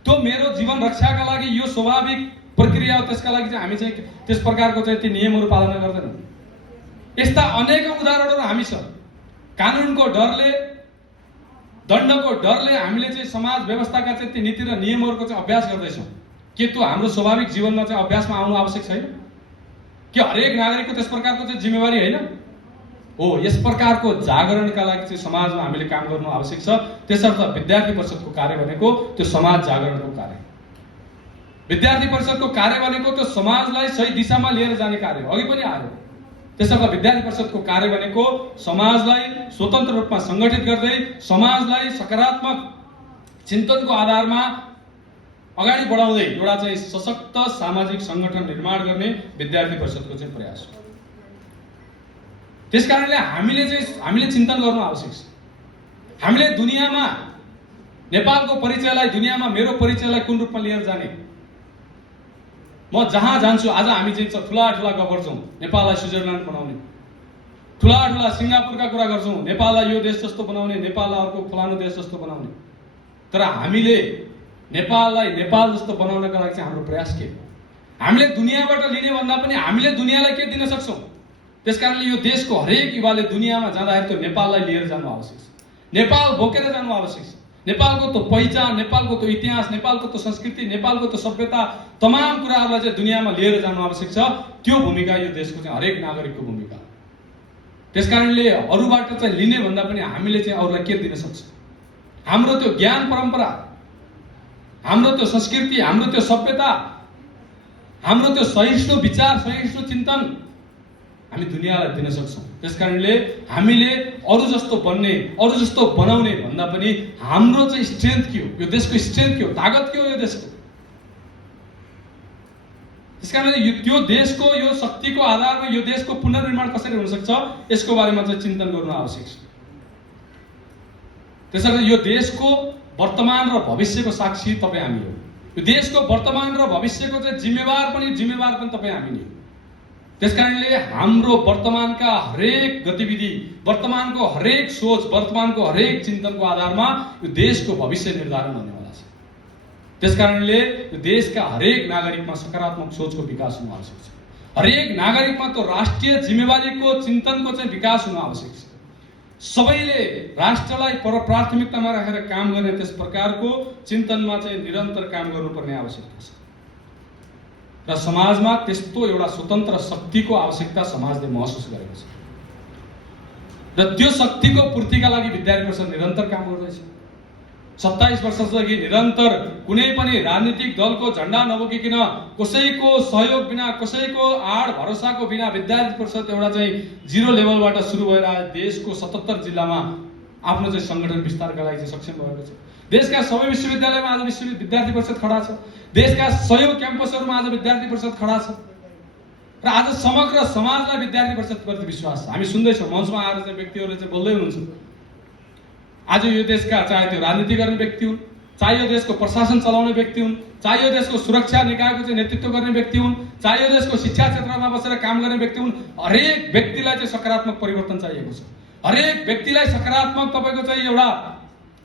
त्यो मेरो जीवन रक्षाका लागि यो स्वाभाविक प्रक्रिया हो, त्यसका लागि चाहिँ हामी चाहिँ त्यस प्रकारको चाहिँ ती नियमहरू पालना गर्दैनौँ। यस्ता अनेकौं उदाहरणहरू हामी छन्। कानुनको डरले, दण्डको डरले हामीले चाहिँ समाज व्यवस्थाका चाहिँ ती नीति र नियमहरूको चाहिँ अभ्यास गर्दैछौँ। के त्यो हाम्रो स्वाभाविक जीवनमा चाहिँ अभ्यासमा आउनु आवश्यक छैन? के हरेक नागरिकको त्यस प्रकारको चाहिँ जिम्मेवारी होइन हो? यस प्रकारको जागरणका लागि चाहिँ समाजमा हामीले काम गर्नु आवश्यक छ। त्यसर्थ विद्यार्थी परिषदको कार्य भनेको त्यो समाज जागरणको कार्य, विद्यार्थी परिषदको कार्य भनेको त्यो समाजलाई सही दिशामा लिएर जाने कार्य अघि पनि आयो। त्यसर्थ विद्यार्थी परिषदको कार्य भनेको समाजलाई स्वतन्त्र रूपमा सङ्गठित गर्दै समाजलाई सकारात्मक चिन्तनको आधारमा अगाडि बढाउँदै एउटा चाहिँ सशक्त सामाजिक सङ्गठन निर्माण गर्ने विद्यार्थी परिषदको चाहिँ प्रयास हो। त्यसकारणले हामीले चिन्तन गर्नु आवश्यक छ। हामीले दुनियाँमा नेपालको परिचयलाई, दुनियाँमा मेरो परिचयलाई कुन रूपमा लिएर जाने? म जहाँ जान्छु आज हामी चाहिँ ठुला ठुला गफ गर्छौँ नेपाललाई स्विजरल्यान्ड बनाउने, ठुला ठुला सिङ्गापुरका कुरा गर्छौँ नेपाललाई यो देश जस्तो बनाउने, नेपाललाई अर्को फलानु देश जस्तो बनाउने। तर हामीले नेपाललाई नेपाल जस्तो बनाउनका लागि चाहिँ हाम्रो प्रयास के? हामीले दुनियाँबाट लिने भन्दा पनि हामीले दुनियाँलाई के दिन सक्छौँ? त्यसकारणले यो देशको हरेक युवाले दुनियाँमा जाँदाखेरि त्यो नेपाललाई लिएर जानु आवश्यक छ, नेपाल बोकेर जानु आवश्यक छ। नेपालको त्यो पहिचान, नेपालको त्यो इतिहास, नेपालको त्यो संस्कृति, नेपालको त्यो सभ्यता, तमाम कुराहरूलाई चाहिँ दुनियाँमा लिएर जानु आवश्यक छ। त्यो भूमिका यो देशको चाहिँ हरेक नागरिकको भूमिका हो। त्यसकारणले अरूबाट चाहिँ लिने भन्दा पनि हामीले चाहिँ अरूलाई के दिन सक्छौँ? हाम्रो त्यो ज्ञान परम्परा, हाम्रो त्यो संस्कृति, हाम्रो त्यो सभ्यता, हाम्रो त्यो सहिष्णु विचार, सहिष्णु चिन्तन हामी दुनियाँलाई दिन सक्छौँ। त्यसकारणले हामीले अरू जस्तो बन्ने, अरू जस्तो बनाउने भन्दा पनि हाम्रो चाहिँ स्ट्रेन्थ के हो, यो देशको स्ट्रेन्थ के हो, ताकत के हो यो देशको? त्यसकारणले त्यो देशको यो शक्तिको आधारमा यो देशको पुनर्निर्माण कसरी हुन सक्छ यसको बारेमा चाहिँ चिन्तन गर्नु आवश्यक छ। त्यसैले यो देशको वर्तमान र भविष्यको साक्षी तपाईँ हामी हो। यो देशको वर्तमान र भविष्यको चाहिँ जिम्मेवार पनि तपाईँ हामी नै हो। त्यसकारणले हाम्रो वर्तमानका हरेक गतिविधि, वर्तमानको हरेक सोच, वर्तमानको हरेक चिन्तनको आधारमा यो देशको भविष्य निर्धारण हुनेवाला छ। त्यसकारणले यो देशका हरेक नागरिकमा सकारात्मक सोचको विकास हुनु आवश्यक छ। हरेक नागरिकमा त्यो राष्ट्रिय जिम्मेवारीको चिन्तनको चाहिँ विकास हुनु आवश्यक छ। सबैले राष्ट्रलाई प्राथमिकतामा राखेर काम गर्ने त्यस प्रकारको चिन्तनमा चाहिँ निरन्तर काम गर्नुपर्ने आवश्यकता छ। र समाजमा त्यस्तो एउटा स्वतन्त्र शक्तिको आवश्यकता समाजले महसुस गरेको छ र त्यो शक्तिको पूर्तिका लागि विद्यार्थी परिषद निरन्तर काम गर्दैछ। 27 वर्षदेखि निरन्तर कुनै पनि राजनीतिक दलको झण्डा नबोकिकन, कसैको सहयोग बिना, कसैको आड भरोसाको बिना विद्यार्थी परिषद एउटा चाहिँ जिरो लेभलबाट सुरु भएर देशको 77 जिल्लामा आफ्नो चाहिँ सङ्गठन विस्तारका लागि चाहिँ सक्षम भएको छ। देशका सबै विश्वविद्यालयमा आज विद्यार्थी परिषद खडा छ। देशका 100 क्याम्पसहरूमा आज विद्यार्थी परिषद खडा छ र आज समग्र समाजलाई विद्यार्थी परिषदप्रति विश्वास छ। हामी सुन्दैछौँ मञ्चमा आएर चाहिँ व्यक्तिहरूले चाहिँ बोल्दै हुनुहुन्छ। आज यो देशका चाहे त्यो राजनीति गर्ने व्यक्ति हुन्, चाहे यो देशको प्रशासन चलाउने व्यक्ति हुन्, चाहे यो देशको सुरक्षा निकायको चाहिँ नेतृत्व गर्ने व्यक्ति हुन्, चाहे यो देशको शिक्षा क्षेत्रमा बसेर काम गर्ने व्यक्ति हुन्, हरेक व्यक्तिलाई चाहिँ सकारात्मक परिवर्तन चाहिएको छ। हरेक व्यक्तिलाई सकारात्मक तपाईँको चाहिँ एउटा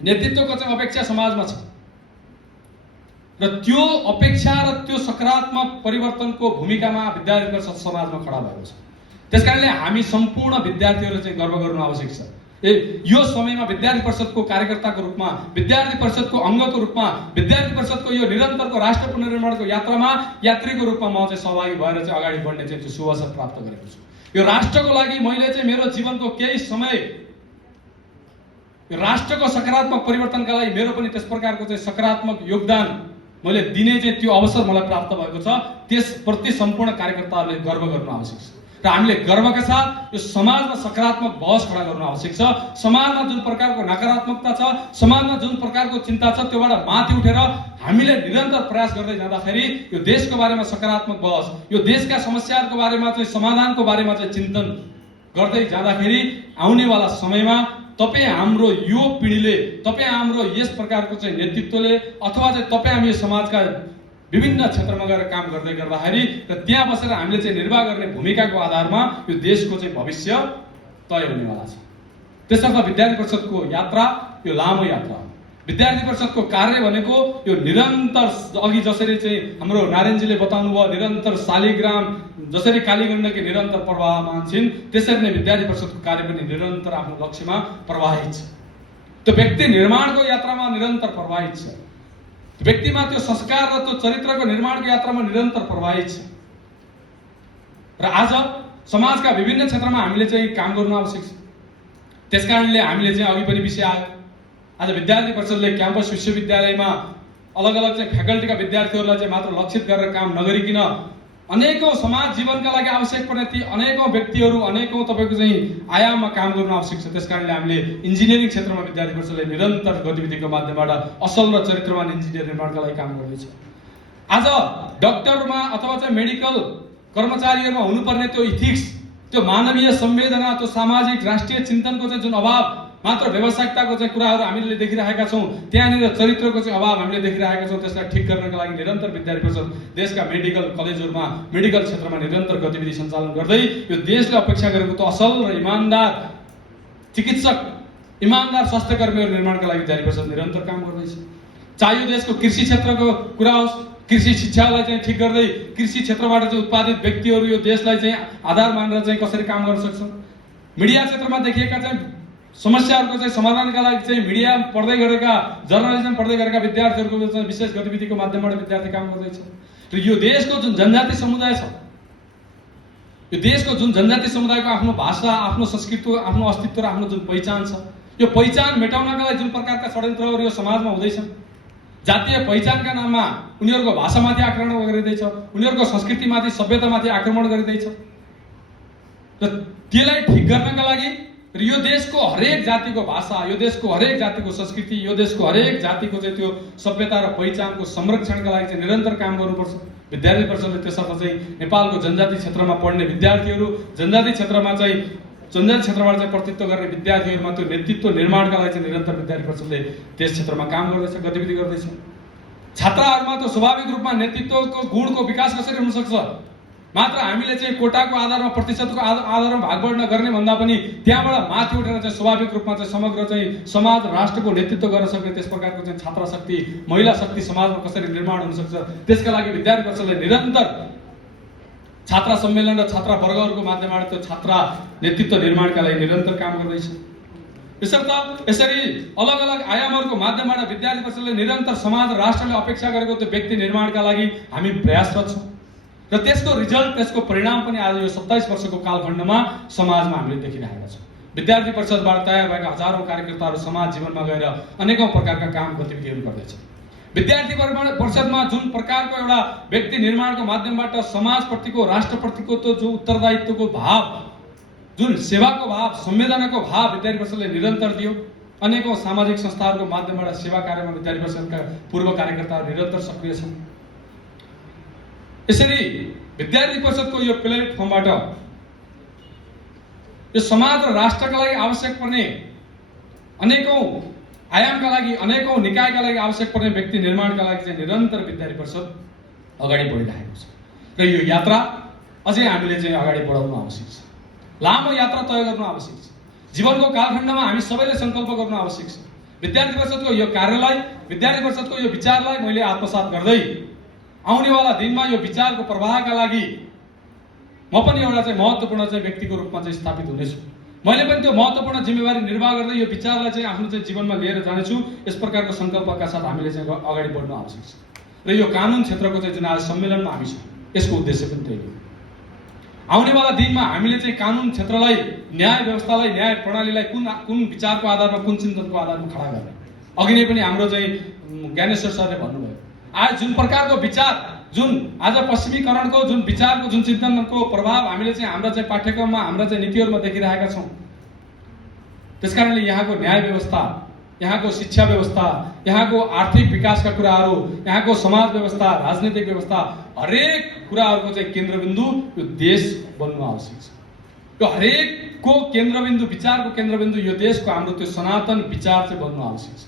नेतृत्वको चाहिँ अपेक्षा समाजमा छ र त्यो अपेक्षा र त्यो सकारात्मक परिवर्तनको भूमिकामा विद्यार्थी परिषद समाजमा खडा भएको छ। त्यसकारणले हामी सम्पूर्ण विद्यार्थीहरूले चाहिँ गर्व गर्नु आवश्यक छ। यो समयमा विद्यार्थी परिषदको कार्यकर्ताको रूपमा, विद्यार्थी परिषदको अङ्गको रूपमा, विद्यार्थी परिषदको यो निरन्तरको राष्ट्र पुनर्निर्माणको यात्रामा यात्रीको रूपमा म चाहिँ सहभागी भएर चाहिँ अगाडि बढ्ने चाहिँ त्यो शुभ अवसर प्राप्त गरेको छु। यो राष्ट्रको लागि मैले चाहिँ मेरो जीवनको केही समय यो राष्ट्रको सकारात्मक परिवर्तनका लागि मेरो पनि त्यस प्रकारको चाहिँ सकारात्मक योगदान मैले दिने चाहिँ त्यो अवसर मलाई प्राप्त भएको छ। त्यसप्रति सम्पूर्ण कार्यकर्ताहरूले गर्व गर्नु आवश्यक छ र हामीले गर्वका साथ यो समाजमा सकारात्मक बहस खडा गर्नु आवश्यक छ। समाजमा जुन प्रकारको नकारात्मकता छ, समाजमा जुन प्रकारको चिन्ता छ, त्योबाट माथि उठेर हामीले निरन्तर प्रयास गर्दै जाँदाखेरि यो देशको बारेमा सकारात्मक बहस, यो देशका समस्याहरूको बारेमा चाहिँ समाधानको बारेमा चाहिँ चिन्तन गर्दै जाँदाखेरि आउनेवाला समयमा तपाईँ हाम्रो यो पिँढीले, तपाईँ हाम्रो यस प्रकारको चाहिँ नेतृत्वले अथवा चाहिँ तपाईँ हामी समाजका विभिन्न क्षेत्रमा गएर काम गर्दै गर्दाखेरि र त्यहाँ बसेर हामीले चाहिँ निर्वाह गर्ने भूमिकाको आधारमा यो देशको चाहिँ भविष्य तय हुनेवाला छ। त्यसर्थ विद्यार्थी परिषदको यात्रा यो लामो यात्रा हो। विद्यार्थी परिषदको कार्य भनेको यो निरन्तर, अघि जसरी चाहिँ हाम्रो नारायणजीले बताउनु भयो, निरन्तर शालिग्राम जसरी कालीगण्डकी निरन्तर प्रवाहमान छिन्, त्यसरी नै विद्यार्थी परिषदको कार्य पनि निरन्तर आफ्नो लक्ष्यमा प्रवाहित छ। त्यो व्यक्ति निर्माणको यात्रामा निरन्तर प्रवाहित छ। व्यक्तिमा त्यो संस्कार र त्यो चरित्रको निर्माणको यात्रामा निरन्तर प्रवाहित छ। र आज समाजका विभिन्न क्षेत्रमा हामीले चाहिँ काम गर्नु आवश्यक छ। त्यसकारणले हामीले चाहिँ अघि पनि विषय आयो, आज विद्यार्थी परिषदले क्याम्पस विश्वविद्यालयमा अलग अलग चाहिँ फ्याकल्टीका विद्यार्थीहरूलाई चाहिँ मात्र लक्षित गरेर काम नगरिकन अनेकौं समाज जीवनका लागि आवश्यक पर्ने ती अनेकौं व्यक्तिहरू, अनेकौं तपाईँको चाहिँ आयाममा काम गर्नु आवश्यक छ। त्यसकारणले हामीले इन्जिनियरिङ क्षेत्रमा विद्यार्थी परिषदले निरन्तर गतिविधिको माध्यमबाट असल र चरित्रवान इन्जिनियर निर्माणका लागि काम गर्दैछ। आज डाक्टरमा अथवा चाहिँ मेडिकल कर्मचारीहरूमा हुनुपर्ने त्यो इथिक्स, त्यो मानवीय संवेदना, त्यो सामाजिक राष्ट्रिय चिन्तनको चाहिँ जुन अभाव, मात्र व्यावसायिकताको चाहिँ कुराहरू हामीले देखिरहेका छौँ, त्यहाँनिर चरित्रको चाहिँ अभाव हामीले देखिरहेका छौँ। त्यसलाई ठिक गर्नका लागि निरन्तर विद्यार्थी परिषद देशका मेडिकल कलेजहरूमा, मेडिकल क्षेत्रमा निरन्तर गतिविधि सञ्चालन गर्दै यो देशले अपेक्षा गरेको त्यो असल र इमान्दार चिकित्सक, इमान्दार स्वास्थ्यकर्मीहरू निर्माणका लागि विद्यार्थी परिषद निरन्तर काम गर्दैछ। चाहे यो देशको कृषि क्षेत्रको कुरा होस्, कृषि शिक्षालाई चाहिँ ठिक गर्दै कृषि क्षेत्रबाट चाहिँ उत्पादित व्यक्तिहरू यो देशलाई चाहिँ आधार मानेर चाहिँ कसरी काम गर्न सक्छन्। मिडिया क्षेत्रमा देखिएका चाहिँ समस्याहरूको चाहिँ समाधानका लागि चाहिँ मिडिया पढ्दै गरेका, जर्नलिजम पढ्दै गरेका विद्यार्थीहरूको चाहिँ विशेष गतिविधिको माध्यमबाट विद्यार्थी काम गर्दैछ। र यो देशको जुन जनजाति समुदाय छ, यो देशको जुन जनजाति समुदायको आफ्नो भाषा, आफ्नो संस्कृति, आफ्नो अस्तित्व र आफ्नो जुन पहिचान छ, यो पहिचान मेटाउनका लागि जुन प्रकारका षड्यन्त्रहरू यो समाजमा हुँदैछन्, जातीय पहिचानका नाममा उनीहरूको भाषामाथि आक्रमण गरिँदैछ, उनीहरूको संस्कृतिमाथि, सभ्यतामाथि आक्रमण गरिँदैछ। र त्यसलाई ठिक गर्नका लागि र यो देशको हरेक जातिको भाषा, यो देशको हरेक जातिको संस्कृति, यो देशको हरेक जातिको चाहिँ त्यो सभ्यता र पहिचानको संरक्षणका लागि चाहिँ निरन्तर काम गर्नुपर्छ। विद्यार्थी परिषदले त्यसर्थ चाहिँ नेपालको जनजाति क्षेत्रमा पढ्ने विद्यार्थीहरू, जनजाति क्षेत्रबाट चाहिँ प्रतिनिधित्व गर्ने विद्यार्थीहरूमा त्यो नेतृत्व निर्माणका लागि चाहिँ निरन्तर विद्यार्थी परिषदले त्यस क्षेत्रमा काम गर्दैछ, गतिविधि गर्दैछ। छात्राहरूमा त्यो स्वाभाविक रूपमा नेतृत्वको गुणको विकास कसरी हुन सक्छ, मात्र हामीले चाहिँ कोटाको आधारमा, प्रतिशतको आधारमा भागबढ नगर्ने भन्दा पनि त्यहाँबाट माथि उठेर चाहिँ स्वाभाविक रूपमा चाहिँ समग्र चाहिँ समाज, राष्ट्रको नेतृत्व गर्न सक्ने त्यस प्रकारको चाहिँ छात्र शक्ति, महिला शक्ति समाजमा कसरी निर्माण हुन सक्छ, त्यसका लागि विद्यार्थी परिषदले निरन्तर छात्रा सम्मेलन र छात्रा वर्गहरूको माध्यमबाट त्यो छात्रा नेतृत्व निर्माणका लागि निरन्तर काम गर्दैछ। यसर्थ यसरी अलग अलग आयामहरूको माध्यमबाट विद्यार्थी परिषदले निरन्तर समाज र राष्ट्रले अपेक्षा गरेको त्यो व्यक्ति निर्माणका लागि हामी प्रयासरत छौँ। र त्यसको रिजल्ट, त्यसको परिणाम पनि आज यो 27 वर्षको कालखण्डमा समाजमा हामीले देखिरहेका छौँ। विद्यार्थी परिषदबाट तयार भएका हजारौं कार्यकर्ताहरू समाज जीवनमा गएर अनेकौं प्रकारका काम गतिविधिहरू गर्दैछन्। विद्यार्थी परिषदमा जुन प्रकारको एउटा व्यक्ति निर्माणको माध्यमबाट समाजप्रतिको, राष्ट्रप्रतिको त्यो जो उत्तरदायित्वको भाव, जुन सेवाको भाव, संवेदनाको भाव विद्यार्थी परिषदले निरन्तर दियो। अनेकौं सामाजिक संस्थाहरूको माध्यमबाट सेवा कार्यमा विद्यार्थी परिषदका पूर्व कार्यकर्ताहरू निरन्तर सक्रिय छन्। यसरी विद्यार्थी परिषदको यो प्लेटफर्मबाट यो समाज र राष्ट्रका लागि आवश्यक पर्ने अनेकौं आयामका लागि, अनेकौं निकायका लागि आवश्यक पर्ने व्यक्ति निर्माणका लागि चाहिँ निरन्तर विद्यार्थी परिषद अगाडि बढिरहेको छ। र यो यात्रा अझै हामीले चाहिँ अगाडि बढाउनु आवश्यक छ। लामो यात्रा तय गर्नु आवश्यक छ। जीवनको कालखण्डमा हामी सबैले संकल्प गर्नु आवश्यक छ। विद्यार्थी परिषदको यो कार्यलाई, विद्यार्थी परिषदको यो विचारलाई मैले आत्मसात गर्दै आउनेवाला दिनमा यो विचारको प्रवाहका लागि म पनि एउटा चाहिँ महत्त्वपूर्ण चाहिँ व्यक्तिको रूपमा चाहिँ स्थापित हुनेछु। मैले पनि त्यो महत्त्वपूर्ण जिम्मेवारी निर्वाह गर्दै यो विचारलाई चाहिँ आफ्नो चाहिँ जीवनमा लिएर जानेछु। यस प्रकारको संकल्पका साथ हामीले चाहिँ अगाडि बढ्नु आवश्यक छ। र यो कानुन क्षेत्रको चाहिँ जुन आज सम्मेलनमा हामी छौँ, यसको उद्देश्य पनि त्यही हो। आउनेवाला दिनमा हामीले चाहिँ कानुन क्षेत्रलाई, न्याय व्यवस्थालाई, न्याय प्रणालीलाई कुन विचारको आधारमा, कुन चिन्तनको आधारमा खडा गर्ने। अघि नै पनि हाम्रो चाहिँ ज्ञानेश्वर सरले भन्नुभयो, आज जुन प्रकारको विचार, जुन आज पश्चिमीकरणको जुन विचारको, जुन चिन्तनको प्रभाव हामीले चाहिँ हाम्रा चाहिँ पाठ्यक्रममा, हाम्रा चाहिँ नीतिहरूमा देखिरहेका छौँ। त्यसकारणले यहाँको न्याय व्यवस्था, यहाँको शिक्षा व्यवस्था, यहाँको आर्थिक विकासका कुराहरू, यहाँको समाज व्यवस्था, राजनीतिक व्यवस्था, हरेक कुराहरूको चाहिँ केन्द्रबिन्दु यो देश बन्नु आवश्यक छ। यो हरेकको केन्द्रबिन्दु, विचारको केन्द्रबिन्दु यो देशको हाम्रो त्यो सनातन विचार चाहिँ बन्नु आवश्यक छ।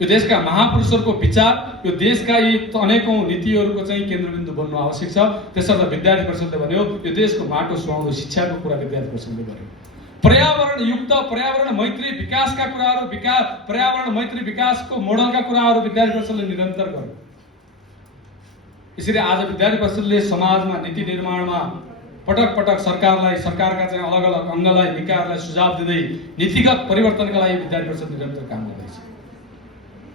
यो देशका महापुरुषहरूको विचार, यो देशका यी अनेकौं नीतिहरूको चाहिँ केन्द्रबिन्दु बन्नु आवश्यक छ। त्यसर्थ विद्यार्थी परिषदले भन्यो, यो देशको माटो सुहाउँदो शिक्षाको कुरा विद्यार्थी परिषदले गर्यो। पर्यावरण युक्त, पर्यावरण मैत्री विकासका कुराहरू, पर्यावरण मैत्री विकासको मोडलका कुराहरू विद्यार्थी परिषदले निरन्तर गर्यो। यसरी आज विद्यार्थी परिषदले समाजमा नीति निर्माणमा पटक पटक सरकारलाई, सरकारका चाहिँ अलग अलग अङ्गलाई, निकायहरूलाई सुझाव दिँदै नीतिगत परिवर्तनका लागि विद्यार्थी परिषद निरन्तर काम गर्दैछ।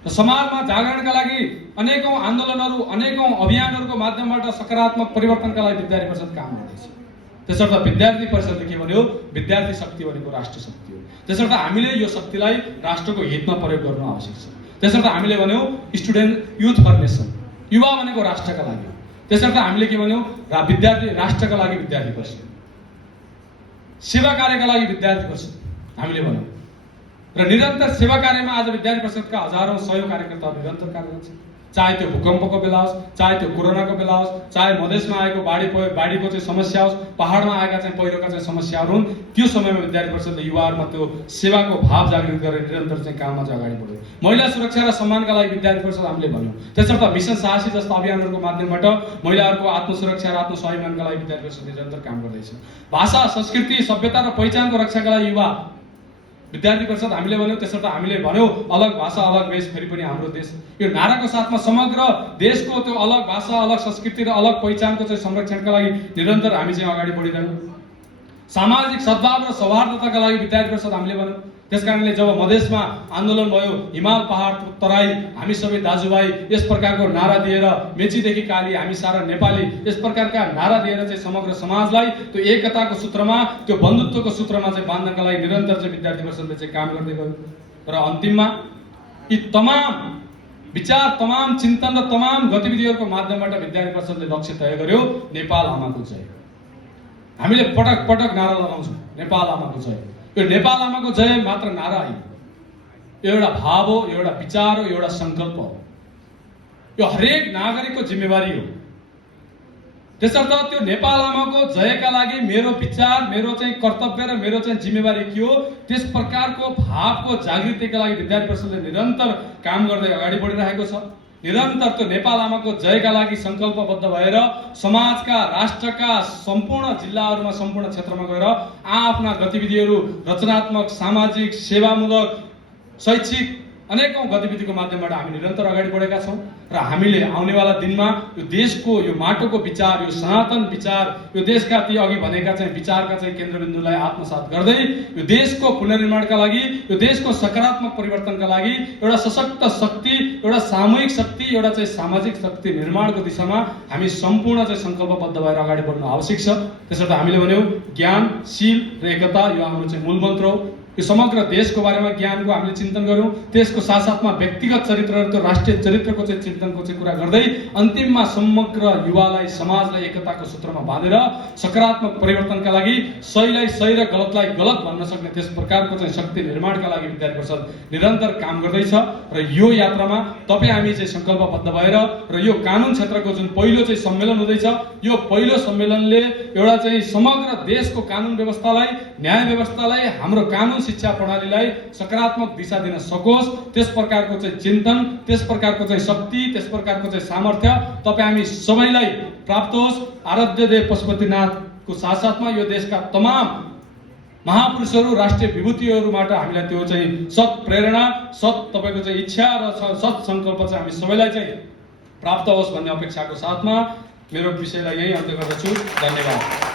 र समाजमा जागरणका लागि अनेकौं आन्दोलनहरू, अनेकौं अभियानहरूको माध्यमबाट सकारात्मक परिवर्तनका लागि विद्यार्थी परिषद काम गर्दैछ। त्यसर्थ विद्यार्थी परिषदले के भन्यो? विद्यार्थी शक्ति भनेको राष्ट्र शक्ति हो। त्यसर्थ हामीले यो शक्तिलाई राष्ट्रको हितमा प्रयोग गर्नु आवश्यक छ। त्यसर्थ हामीले भन्यौ स्टुडेन्ट युथ फर नेसन, युवा भनेको राष्ट्रका लागि हो। त्यसर्थ हामीले के भन्यौ? विद्यार्थी राष्ट्रका लागि विद्यार्थी परिषद, सेवा कार्यका लागि विद्यार्थी परिषद हामीले भन्यौ। र निरन्तर सेवा कार्यमा आज विद्यार्थी परिषदका हजारौं सयौं कार्यकर्ताहरू निरन्तर कार्यरत छन्। चाहे त्यो भूकम्पको बेला होस्, चाहे त्यो कोरोनाको बेला होस्, चाहे मधेसमा आएको बाढीको चाहिँ समस्या होस्, पहाडमा आएका चाहिँ पहिरोका चाहिँ समस्याहरू हुन्, त्यो समयमा विद्यार्थी परिषदले युवाहरूमा त्यो सेवाको भाव जागृत गरेर निरन्तर चाहिँ काममा चाहिँ अगाडि बढ्यो। महिला सुरक्षा र सम्मानका लागि विद्यार्थी परिषद हामीले भन्यौँ। त्यसर्थ मिसन साहसी जस्ता अभियानहरूको माध्यमबाट महिलाहरूको आत्मसुरक्षा र आत्मस्वाभिमानका लागि विद्यार्थी परिषद निरन्तर काम गर्दैछ। भाषा, संस्कृति, सभ्यता र पहिचानको रक्षाका लागि युवा विद्यार्थी परिषद हामीले भन्यौँ। त्यसर्थ हामीले भन्यौँ अलग भाषा अलग देश फेरि पनि हाम्रो देश, यो नाराको साथमा समग्र देशको त्यो अलग भाषा, अलग संस्कृति र अलग पहिचानको चाहिँ संरक्षणका लागि निरन्तर हामी चाहिँ अगाडि बढिरहेछौँ। सामाजिक सद्भाव र सौहार्दताका लागि विद्यार्थी परिषद हामीले भन्यौँ। त्यसकारणले जब मधेसमा आन्दोलन भयो, हिमाल पहाड तराई हामी सबै दाजुभाइ यस प्रकारको नारा दिएर, मेचीदेखि काली हामी सारा नेपाली यस प्रकारका नारा दिएर चाहिँ समग्र समाजलाई त्यो एकताको सूत्रमा, त्यो बन्धुत्वको सूत्रमा चाहिँ बाँध्नका लागि निरन्तर चाहिँ विद्यार्थी परिषदले चाहिँ काम गर्दै गयो। र अन्तिममा यी तमाम विचार, तमाम चिन्तन र तमाम गतिविधिहरूको माध्यमबाट विद्यार्थी परिषदले लक्ष्य तय गर्यो, नेपाल आमाको जय। हामीले पटक पटक नारा लगाउँछौँ नेपाल आमाको जय। यो नेपाल आमाको जय मात्र नारा होइन, यो एउटा भाव हो, एउटा विचार हो, एउटा संकल्प हो। यो हरेक नागरिकको जिम्मेवारी हो। त्यसर्थ त्यो नेपाल आमाको जयका लागि मेरो विचार, मेरो चाहिँ कर्तव्य र मेरो चाहिँ जिम्मेवारी के हो, त्यस प्रकारको भावको जागृतिका लागि विद्यार्थी परिषदले निरन्तर काम गर्दै अगाडि बढिरहेको छ। निरन्तर त्यो नेपाल आमाको जयका लागि संकल्पबद्ध भएर समाजका, राष्ट्रका सम्पूर्ण जिल्लाहरूमा, सम्पूर्ण क्षेत्रमा गएर आफ्ना गतिविधिहरू रचनात्मक, सामाजिक, सेवामूलक, शैक्षिक अनेकौं गतिविधिको माध्यमबाट हामी निरन्तर अगाडि बढेका छौँ। र हामीले आउनेवाला दिनमा यो देशको, यो माटोको विचार, यो सनातन विचार, यो देशका ती अघि भनेका चाहिँ विचारका चाहिँ केन्द्रबिन्दुलाई आत्मसात गर्दै यो देशको पुनर्निर्माणका लागि, यो देशको सकारात्मक परिवर्तनका लागि एउटा सशक्त शक्ति, एउटा सामूहिक शक्ति, एउटा चाहिँ सामाजिक शक्ति निर्माणको दिशामा हामी सम्पूर्ण चाहिँ संकल्पबद्ध भएर अगाडि बढ्नु आवश्यक छ। त्यसर्थ हामीले भन्यौँ ज्ञान, शील र एकता यो हाम्रो चाहिँ मूल मन्त्र हो। यो समग्र देशको बारेमा ज्ञानको हामीले चिन्तन गर्यौँ, त्यसको साथसाथमा व्यक्तिगत चरित्र र त्यो राष्ट्रिय चरित्रको चाहिँ चिन्तनको चाहिँ कुरा गर्दै अन्तिममा समग्र युवालाई, समाजलाई एकताको सूत्रमा बाँधेर सकारात्मक परिवर्तनका लागि, सहीलाई सही र गलतलाई गलत भन्न सक्ने त्यस प्रकारको चाहिँ शक्ति निर्माणका लागि विद्यार्थी परिषद निरन्तर काम गर्दैछ। र यो यात्रामा तपाईँ हामी चाहिँ संकल्पबद्ध भएर र यो कानुन क्षेत्रको जुन पहिलो चाहिँ सम्मेलन हुँदैछ, यो पहिलो सम्मेलनले एउटा चाहिँ समग्र देशको कानुन व्यवस्थालाई, न्याय व्यवस्थालाई, हाम्रो कानुन शिक्षा प्रणालीलाई सकारात्मक दिशा दिन सकोस्, त्यस प्रकारको चाहिँ चिन्तन, त्यस प्रकारको चाहिँ शक्ति, त्यस प्रकारको चाहिँ सामर्थ्य तपाईँ हामी सबैलाई प्राप्त होस्। आराध्य देव पशुपतिनाथको साथसाथमा यो देशका तमाम महापुरुषहरू, राष्ट्रिय विभूतिहरूबाट हामीलाई त्यो चाहिँ सत् प्रेरणा, तपाईँको चाहिँ इच्छा र सत् सङ्कल्प चाहिँ हामी सबैलाई चाहिँ प्राप्त होस् भन्ने अपेक्षाको साथमा मेरो विषयलाई यही अन्त्य गर्दछु। धन्यवाद।